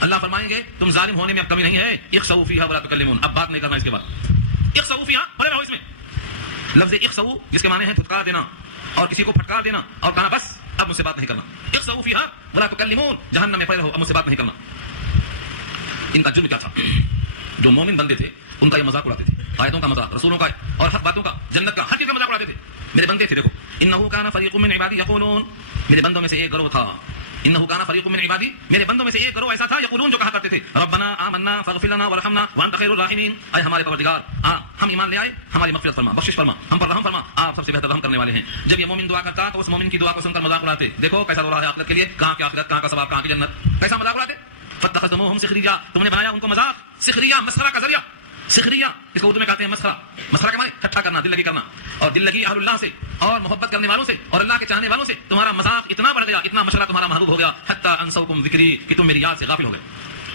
اللہ فرمائیں گے تم ظالم ہونے میں اب کمی نہیں ہے، اخسؤوا فیہا ولا تکلمون، اب بات نہیں کرنا اس کے بعد، اخسؤوا فیہا پڑے رہو اس میں۔ لفظ اخسؤوا جس کے معنی ہے پھٹکار دینا اور کسی کو پھٹکار دینا اور کہنا بس اب مجھ سے بات نہیں کرنا، اخسؤوا فیہا ولا تکلمون، جہنم میں پڑے رہو، اب مجھ سے بات نہیں کرنا۔ ان کا جرم کیا تھا؟ جو مومن بندے تھے ان کا یہ مذاق اڑاتے تھے، آیتوں کا مذاق، رسولوں کا اور حق باتوں کا، جنت کا، ہر چیز کا مذاق اڑاتے تھے۔ میرے بندے تھے، دیکھو انه كان فريق من عبادي يقولون، میرے بندوں میں سے ایک گروہ تھا انه كان فريق من عبادي، میرے بندوں میں سے ایک گروہ ایسا تھا یقولون جو کہا کرتے تھے ربنا آمنا فاغفر لنا وارحمنا وانت خير الراحمين، اے ہمارے پروردگار ہم ایمان لے آئے، ہماری مغفرت فرما، بخشش فرما، ہم پر رحم فرما، آپ سب سے بہتر رحم کرنے والے ہیں۔ جب یہ مومن دعا کرتا تو اس مومن کی دعا کو سن کر مذاق اڑاتے، دیکھو کیسا رو رہا ہے آخرت کے لیے، کہاں کی آخرت، کہاں کا ثواب، کہاں کی جنت، کیسا مذاق اڑاتے۔ فاتخذتموهم سخريا، تم نے بنایا ان کو مذاق، سخریا مسخرہ کا ذریعہ، سخریا اس کو اردو میں کہتے ہیں مسخرہ، مسخرہ کے معنی ٹھٹھا کرنا، دل لگی کرنا، اور دل لگی اہل اللہ سے اور محبت کرنے والوں سے اور اللہ کے چاہنے والوں سے تمہارا مذاق اتنا بڑھ گیا، اتنا مشغلہ تمہارا محبوب ہو گیا، حتی انسوکم ذکری، کہ تم میری یاد سے غافل ہو گئے،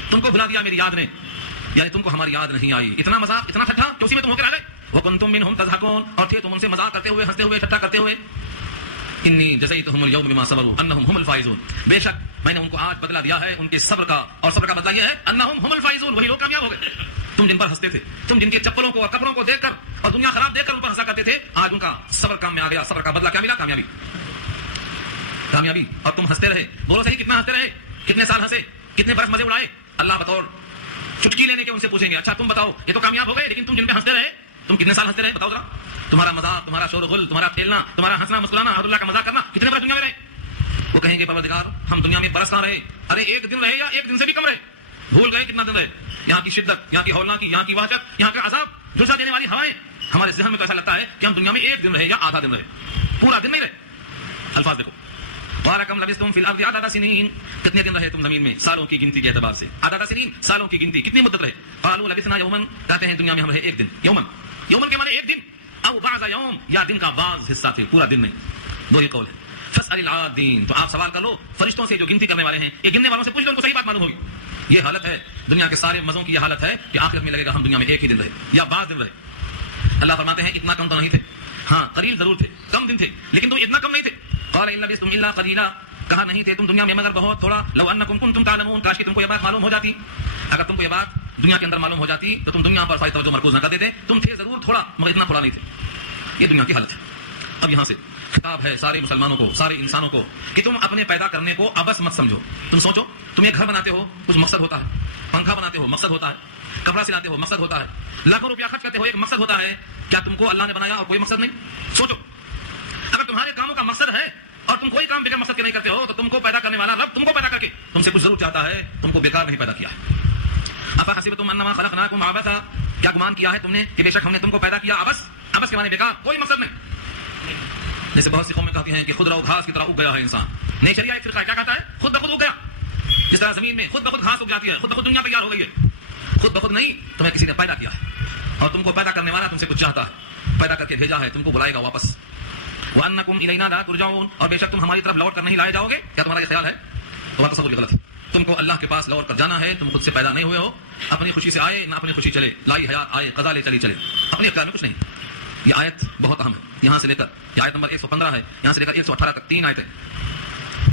تم کو بھلا دیا میری یاد نے، یعنی تم کو ہماری یاد نہیں آئی، اتنا مذاق اتنا ٹھٹھا کہ اسی میں تم ہو کے رہ گئے۔ وکنتم منہم تضحکون، اور تھے تم ان سے مذاق کرتے ہوئے، ہنستے ہوئے، ٹھٹھا کرتے ہوئے۔ انی جزیتہم اليوم بما صبروا انہم هم الفائزون، بے شک میں نے ان کو آج بدلہ دیا ہے ان کے صبر کا، اور صبر کا بدلہ یہ ہے انہم هم الفائزون، وہی لوگ کامیاب ہو گئے۔ تم جن پر ہنستے تھے، تم جن کے چپلوں کو اور کپڑوں کو دیکھ کر اور دنیا خراب دیکھ کر ان پر ہنسا کرتے تھے، آج ان کا صبر کام میں آ گیا، صبر کا بدلہ کیا ملا؟ کامیابی، کامیابی۔ اور تم ہنستے رہے، بولو صحیح کتنا ہنستے رہے، کتنے سال ہنسے، کتنے برس مزے اڑائے؟ اللہ بطور چٹکی لینے کے ان سے پوچھیں گے اچھا تم بتاؤ یہ تو کامیاب ہو گئے، لیکن تم جن پہ ہنستے رہے تم کتنے سال ہنستے رہے؟ بتاؤ ذرا، تمہارا مذاق، تمہارا شور و غل، تمہارا کھیلنا، تمہارا ہنسنا مسکرانا، اللہ کا مذاق کرنا کتنے برس دنیا میں رہے؟ وہ کہیں گے پروردگار ہم دنیا میں برس کہاں رہے، ارے ایک دن رہے یا ایک دن سے بھی کم رہے، بھول گئے کتنا دن رہے۔ یہاں کی شدت، یہاں کی ہولناکی، یہاں کی وحشت، یہاں کا عذاب، جھلسا دینے والی ہوائیں، ہمارے ذہن میں تو ایسا لگتا ہے کہ ہم دنیا میں ایک دن رہے یا آدھا دن رہے، پورا دن نہیں رہے۔ الفاظ دیکھو، وَلَكَمْ لَبِثْتُمْ فِي الْأَرْضِ عَدَدَ سِنِينَ، کتنے دن رہے تم زمین میں؟ سالوں کی گنتی کے اعتبار سے، عدد سنین سالوں کی گنتی، کتنی مدت رہے؟ قالوا لبثنا یوما، کہتے ہیں دنیا میں ہم رہے ایک دن، یومن، یومن کے معنی ایک دن، او بعض یوم، یا دن کا بعض حصہ تھے، پورا دن نہیں، دو ہی قول ہے۔ فاسأل العادین، تو آپ سوال کر لو فرشتوں سے جو گنتی کرنے والے ہیں، یہ گننے والوں سے پوچھ لو، ان کو صحیح بات معلوم ہوگی۔ یہ حالت ہے دنیا کے سارے مزوں کی، یہ حالت ہے کہ آخرت میں لگے گا ہم دنیا میں ایک ہی دن رہے یا بعض دن رہے۔ اللہ فرماتے ہیں اتنا کم تو نہیں تھے، ہاں قلیل ضرور تھے، کم دن تھے، لیکن تم اتنا کم نہیں تھے۔ قال ان لبثتم الا قلیلا، کہا نہیں تھے تم دنیا میں مگر بہت تھوڑا، لو انکم کنتم تعلمون، کاش کہ تم کو یہ بات معلوم ہو جاتی، اگر تم کو یہ بات دنیا کے اندر معلوم ہو جاتی تو تم دنیا پر ساری توجہ مرکوز نہ کرتے تھے، تم تھے ضرور تھوڑا مگر اتنا تھوڑا نہیں تھے۔ یہ دنیا کی حالت ہے۔ اب یہاں سے خطاب ہے سارے مسلمانوں کو، سارے انسانوں کو، کہ تم اپنے پیدا کرنے کو ابس مت سمجھو۔ تم سوچو تم ایک گھر بناتے ہو کچھ مقصد ہوتا ہے، پنکھا بناتے ہو مقصد ہوتا ہے، کپڑا سلاتے ہو مقصد ہوتا ہے، لاکھوں روپیہ خرچ کرتے ہو ایک مقصد ہوتا ہے، کیا تم کو اللہ نے بنایا اور کوئی مقصد نہیں؟ سوچو اگر تمہارے کاموں کا مقصد ہے اور تم کوئی کام بغیر مقصد کے نہیں کرتے ہو تو تم کو پیدا کرنے والا رب تم کو پیدا کر کے تم سے کچھ ضرور چاہتا ہے، تم کو بیکار نہیں پیدا کیا ہے۔ افحسبتم انما خلقناکم عبثا، کیا گمان کیا ہے تم نے کہ بے شک ہم نے تم کو پیدا کیا عبث، عبث کے معنی بیکار، کوئی مقصد نہیں۔ جیسے بہت سی قومیں کہتی ہیں کہ خود رو گھاس کی طرح اگ گیا ہے انسان، نیچریا ایک فرقہ کیا کہتا ہے خود بخود اگ گیا، جس طرح زمین میں خود بخود گھاس اگ جاتی ہے، خود بخود دنیا تیار ہو گئی ہے، خود بخود نہیں، تمہیں کسی نے پیدا کیا ہے اور تم کو پیدا کرنے والا تم سے کچھ چاہتا ہے، پیدا کر کے بھیجا ہے، تم کو بلائے گا واپس۔ وَأَنَّكُمْ إِلَيْنَا لَا تُرْجَعُونَ، اور بے شک تم ہماری طرف لوٹ کر نہیں لائے جاؤ گے۔ کیا تمہارا یہ خیال ہے؟ تمہارا تصور غلط ہے، تم کو اللہ کے پاس لوٹ کر جانا ہے، تم خود سے پیدا نہیں ہوئے ہو، اپنی خوشی سے آئے نہ اپنی خوشی چلے، لائی حیات آئے قضا لے چلی چلے، اپنے اختیار میں کچھ نہیں۔ یہ آیت بہت اہم ہے، یہاں سے لے کر یہ آیت نمبر 115 ہے، یہاں سے لے کر 118 تک 3 آیتیں،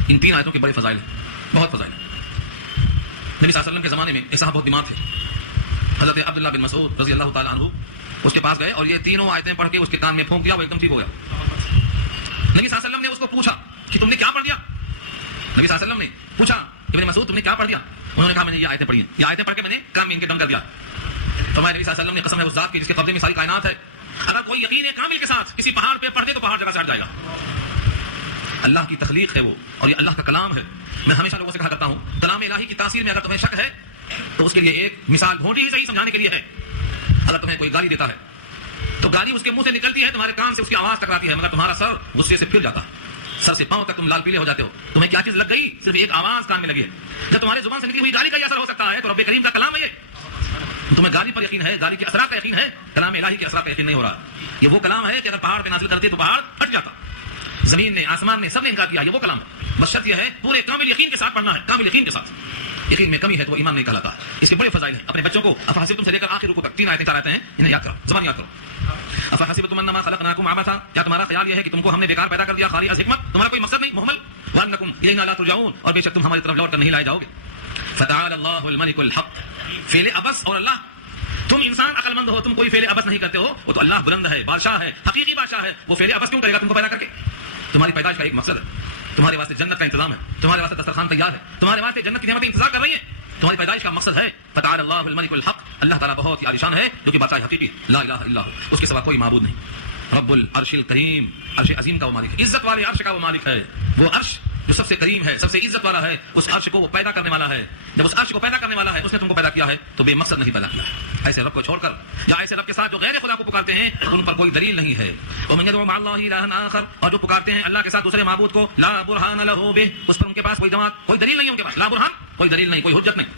ان 3 آیتوں کے بڑے فضائل ہیں، بہت فضائل ہیں۔ نبی صلی اللہ علیہ وسلم کے زمانے میں ایک صاحب بہت بیمار تھے، حضرت عبداللہ بن مسعود رضی اللہ تعالیٰ عنہ اس کے پاس گئے اور یہ تینوں آیتیں پڑھ کے اس کے کان میں پھونک دیا، وہ ایک دم ٹھیک ہو گیا۔ نبی صلی اللہ علیہ وسلم نے اس کو پوچھا کہ تم نے کیا پڑھ دیا؟ نبی صلی اللہ علیہ وسلم نے پوچھا ابن مسعود تم نے کیا پڑھ دیا؟ انہوں نے کہا میں نے یہ آیتیں پڑھی ہیں، یہ آیتیں پڑھ کے میں نے کان میں ان کے دم کر دیا۔ فرمایا نبی صلی اللہ علیہ وسلم نے قسم ہے اس ذات کی جس کے قبضے میں ساری کائنات ہے، اگر کوئی یقین کامل کے ساتھ کسی پہاڑ پہ پڑھ دے تو پہاڑ جگہ سے ہٹ جائے گا۔ اللہ کی تخلیق ہے وہ، اور یہ اللہ کا کلام ہے۔ میں ہمیشہ لوگوں سے کہا کرتا ہوں کلام الہی کی تاثیر میں اگر تمہیں شک ہے تو اس کے لیے ایک مثال ڈھونڈی ہی صحیح سمجھانے کے لیے ہے۔ اگر تمہیں کوئی گالی دیتا ہے تو گالی اس کے منہ سے نکلتی ہے، تمہارے کان سے اس کی آواز ٹکراتی ہے، مگر تمہارا سر غصے سے پھر جاتا ہے، سر سے پاؤں تک تم لال پیلے ہو جاتے ہو۔ تمہیں کیا چیز لگ گئی؟ صرف ایک آواز کان میں لگی ہے۔ جب تمہارے زبان سے نکلی ہوئی گالی کا یہ اثر ہو سکتا ہے تو رب کریم کا کلام ہے یہ۔ تمہیں گالی پر یقین ہے، گالی کے اثرات کا یقین ہے، کلام الہی کے اثرات کا یقین نہیں ہو رہا۔ یہ وہ کلام ہے کہ اگر پہاڑ پہ نازل کرتے تو پہاڑ ہٹ جاتا، زمین نے آسمان نے سب نے انکار کیا، یہ وہ کلام ہے۔ بس شرط یہ ہے پورے کامل یقین کے ساتھ پڑھنا ہے، کامل یقین کے ساتھ۔ یقین میں کمی ہے تو وہ ایمان نہیں کہلاتا۔ اس کے بڑے فضائل ہیں، اپنے بچوں کو افحسبتم سے لے کر آخر رکوع تک 3 آیتیں 4 آیتیں ہیں، انہیں یاد کرو، زبان یاد کرو۔ افحسبتم انما خلقناکم عبثا، کیا تمہارا خیال یہ ہے کہ تم کو ہم نے بیکار پیدا کر دیا، خالی از حکمت، تمہارا کوئی مقصد نہیں، محمل۔ وانکم الینا لا ترجعون، اور بے شک تم ہماری طرف لوٹ کر نہیں لائے جاؤ گے۔ فتعالى اللہ الملک الحق، فعل ابس اور اللہ، تم انسان عقل مند ہو، تم کوئی فعل ابس نہیں کرتے ہو، وہ تو اللہ بلند ہے، بادشاہ ہے، حقیقی بادشاہ ہے، وہ فعل ابس کیوں کرے گا تم کو پیدا کر کے؟ تمہاری پیدائش کا ایک مقصد ہے، تمہارے واسطے جنت کا انتظام ہے، تمہارے واسطے دسترخوان تیار ہے، تمہارے واسطے جنت کی نعمتیں انتظار کر رہی ہیں، تمہاری پیدائش کا مقصد ہے۔ فتعالى اللہ الملک الحق، اللہ تعالیٰ بہت ہی عالیشان ہے جو کہ بادشاہ حقیقی، لا الہ الا ہو، اس کے سوا کوئی معبود نہیں۔ رب العرش الکریم، عرش عظیم کا وہ مالک ہے، عزت والے عرش کا وہ مالک ہے، وہ عرش جو سب سے کریم ہے، سب سے عزت والا ہے، اس عرش کو وہ پیدا کرنے والا ہے. جب اس عرش کو پیدا کرنے والا ہے، اس نے تم کو پیدا کیا ہے تو بے مقصد نہیں پیدا کیا ہے. ایسے رب کو چھوڑ کر یا ایسے رب کے ساتھ جو غیر خدا کو پکارتے ہیں ان پر کوئی دلیل نہیں ہے. ومن يدعو مع الله إلها آخر، اور جو پکارتے ہیں اللہ کے ساتھ دوسرے معبود کو، لا برہان له به، اس پر ان کے پاس کوئی جماعت، کوئی دلیل نہیں ہے، ان کے پاس لا برہان، کوئی دلیل نہیں، کوئی حجت نہیں.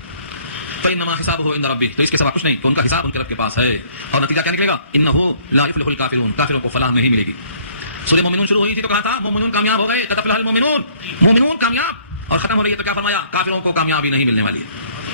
فإنما حسابه عند ربه، تو اس کے سوا کچھ نہیں، تو ان کا حساب ان کے رب کے پاس ہے. اور نتیجہ کیا نکلے گا؟ انه لا يفلح الكافرون، کافروں کو فلاح نہیں ملے گی. سورہ مومنون شروع ہوئی تھی تو کہا تھا مومنون کامیاب ہو گئے، قد افلح المؤمنون، مومنون کامیاب، اور ختم ہو رہی ہے تو کیا فرمایا؟ کافروں کو کامیابی نہیں ملنے والی ہے.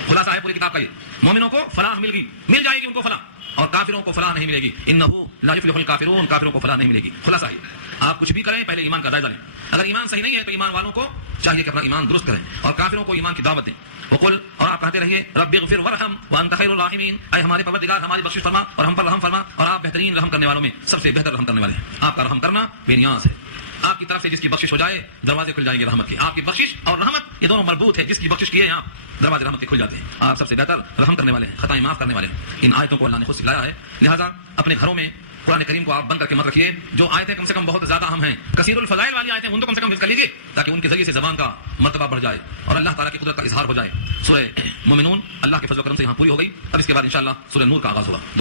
خلاصہ ہے پوری کتاب کا یہ، مومنوں کو فلاح مل جائے گی ان کو فلاح، اور کافروں کو فلاح نہیں ملے گی. انه لا يفلح الكافرون، کافروں کو فلاح نہیں ملے گی. خلاصہ ہے آپ کچھ بھی کریں پہلے ایمان کا جائزہ لیں. اگر ایمان صحیح نہیں ہے تو ایمان والوں کو چاہیے کہ اپنا ایمان درست کریں اور کافروں کو ایمان کی دعوت دیں. وقل، اور آپ کہتے رہیے رب اغفر وارحم وانت خیر الراحمین، اے ہمارے پروردگار ہماری بخشش فرما اور ہم پر رحم فرما، اور آپ بہترین رحم کرنے والوں میں سب سے بہتر رحم کرنے والے ہیں. آپ کا رحم کرنا بے نیاز ہے. آپ کی طرف سے جس کی بخشش ہو جائے دروازے کھل جائیں گے رحمت کے. آپ کی بخشش اور رحمت یہ دونوں مربوط ہے، جس کی بخشش کیے آپ دروازے رحمت کے کھل جاتے ہیں. آپ سب سے بہتر رحم کرنے والے ہیں، خطائیں معاف کرنے والے ہیں. ان آیتوں کو اللہ نے خود سکھلایا ہے، لہٰذا اپنے گھروں میں قرآن کریم کو آپ بند کر کے مت رکھیے. جو آیتیں کم سے کم بہت زیادہ اہم ہیں، کثیر الفضائل والی آیتیں، ان کو کم سے کم حفظ کر لیجیے تاکہ ان کے ذریعے سے زبان کا مرتبہ بڑھ جائے اور اللہ تعالیٰ کی قدرت کا اظہار ہو جائے. سورہ مومنون اللہ کے فضل و کرم سے یہاں پوری ہو گئی. اب اس کے بعد انشاءاللہ سورہ نور کا آغاز ہوگا.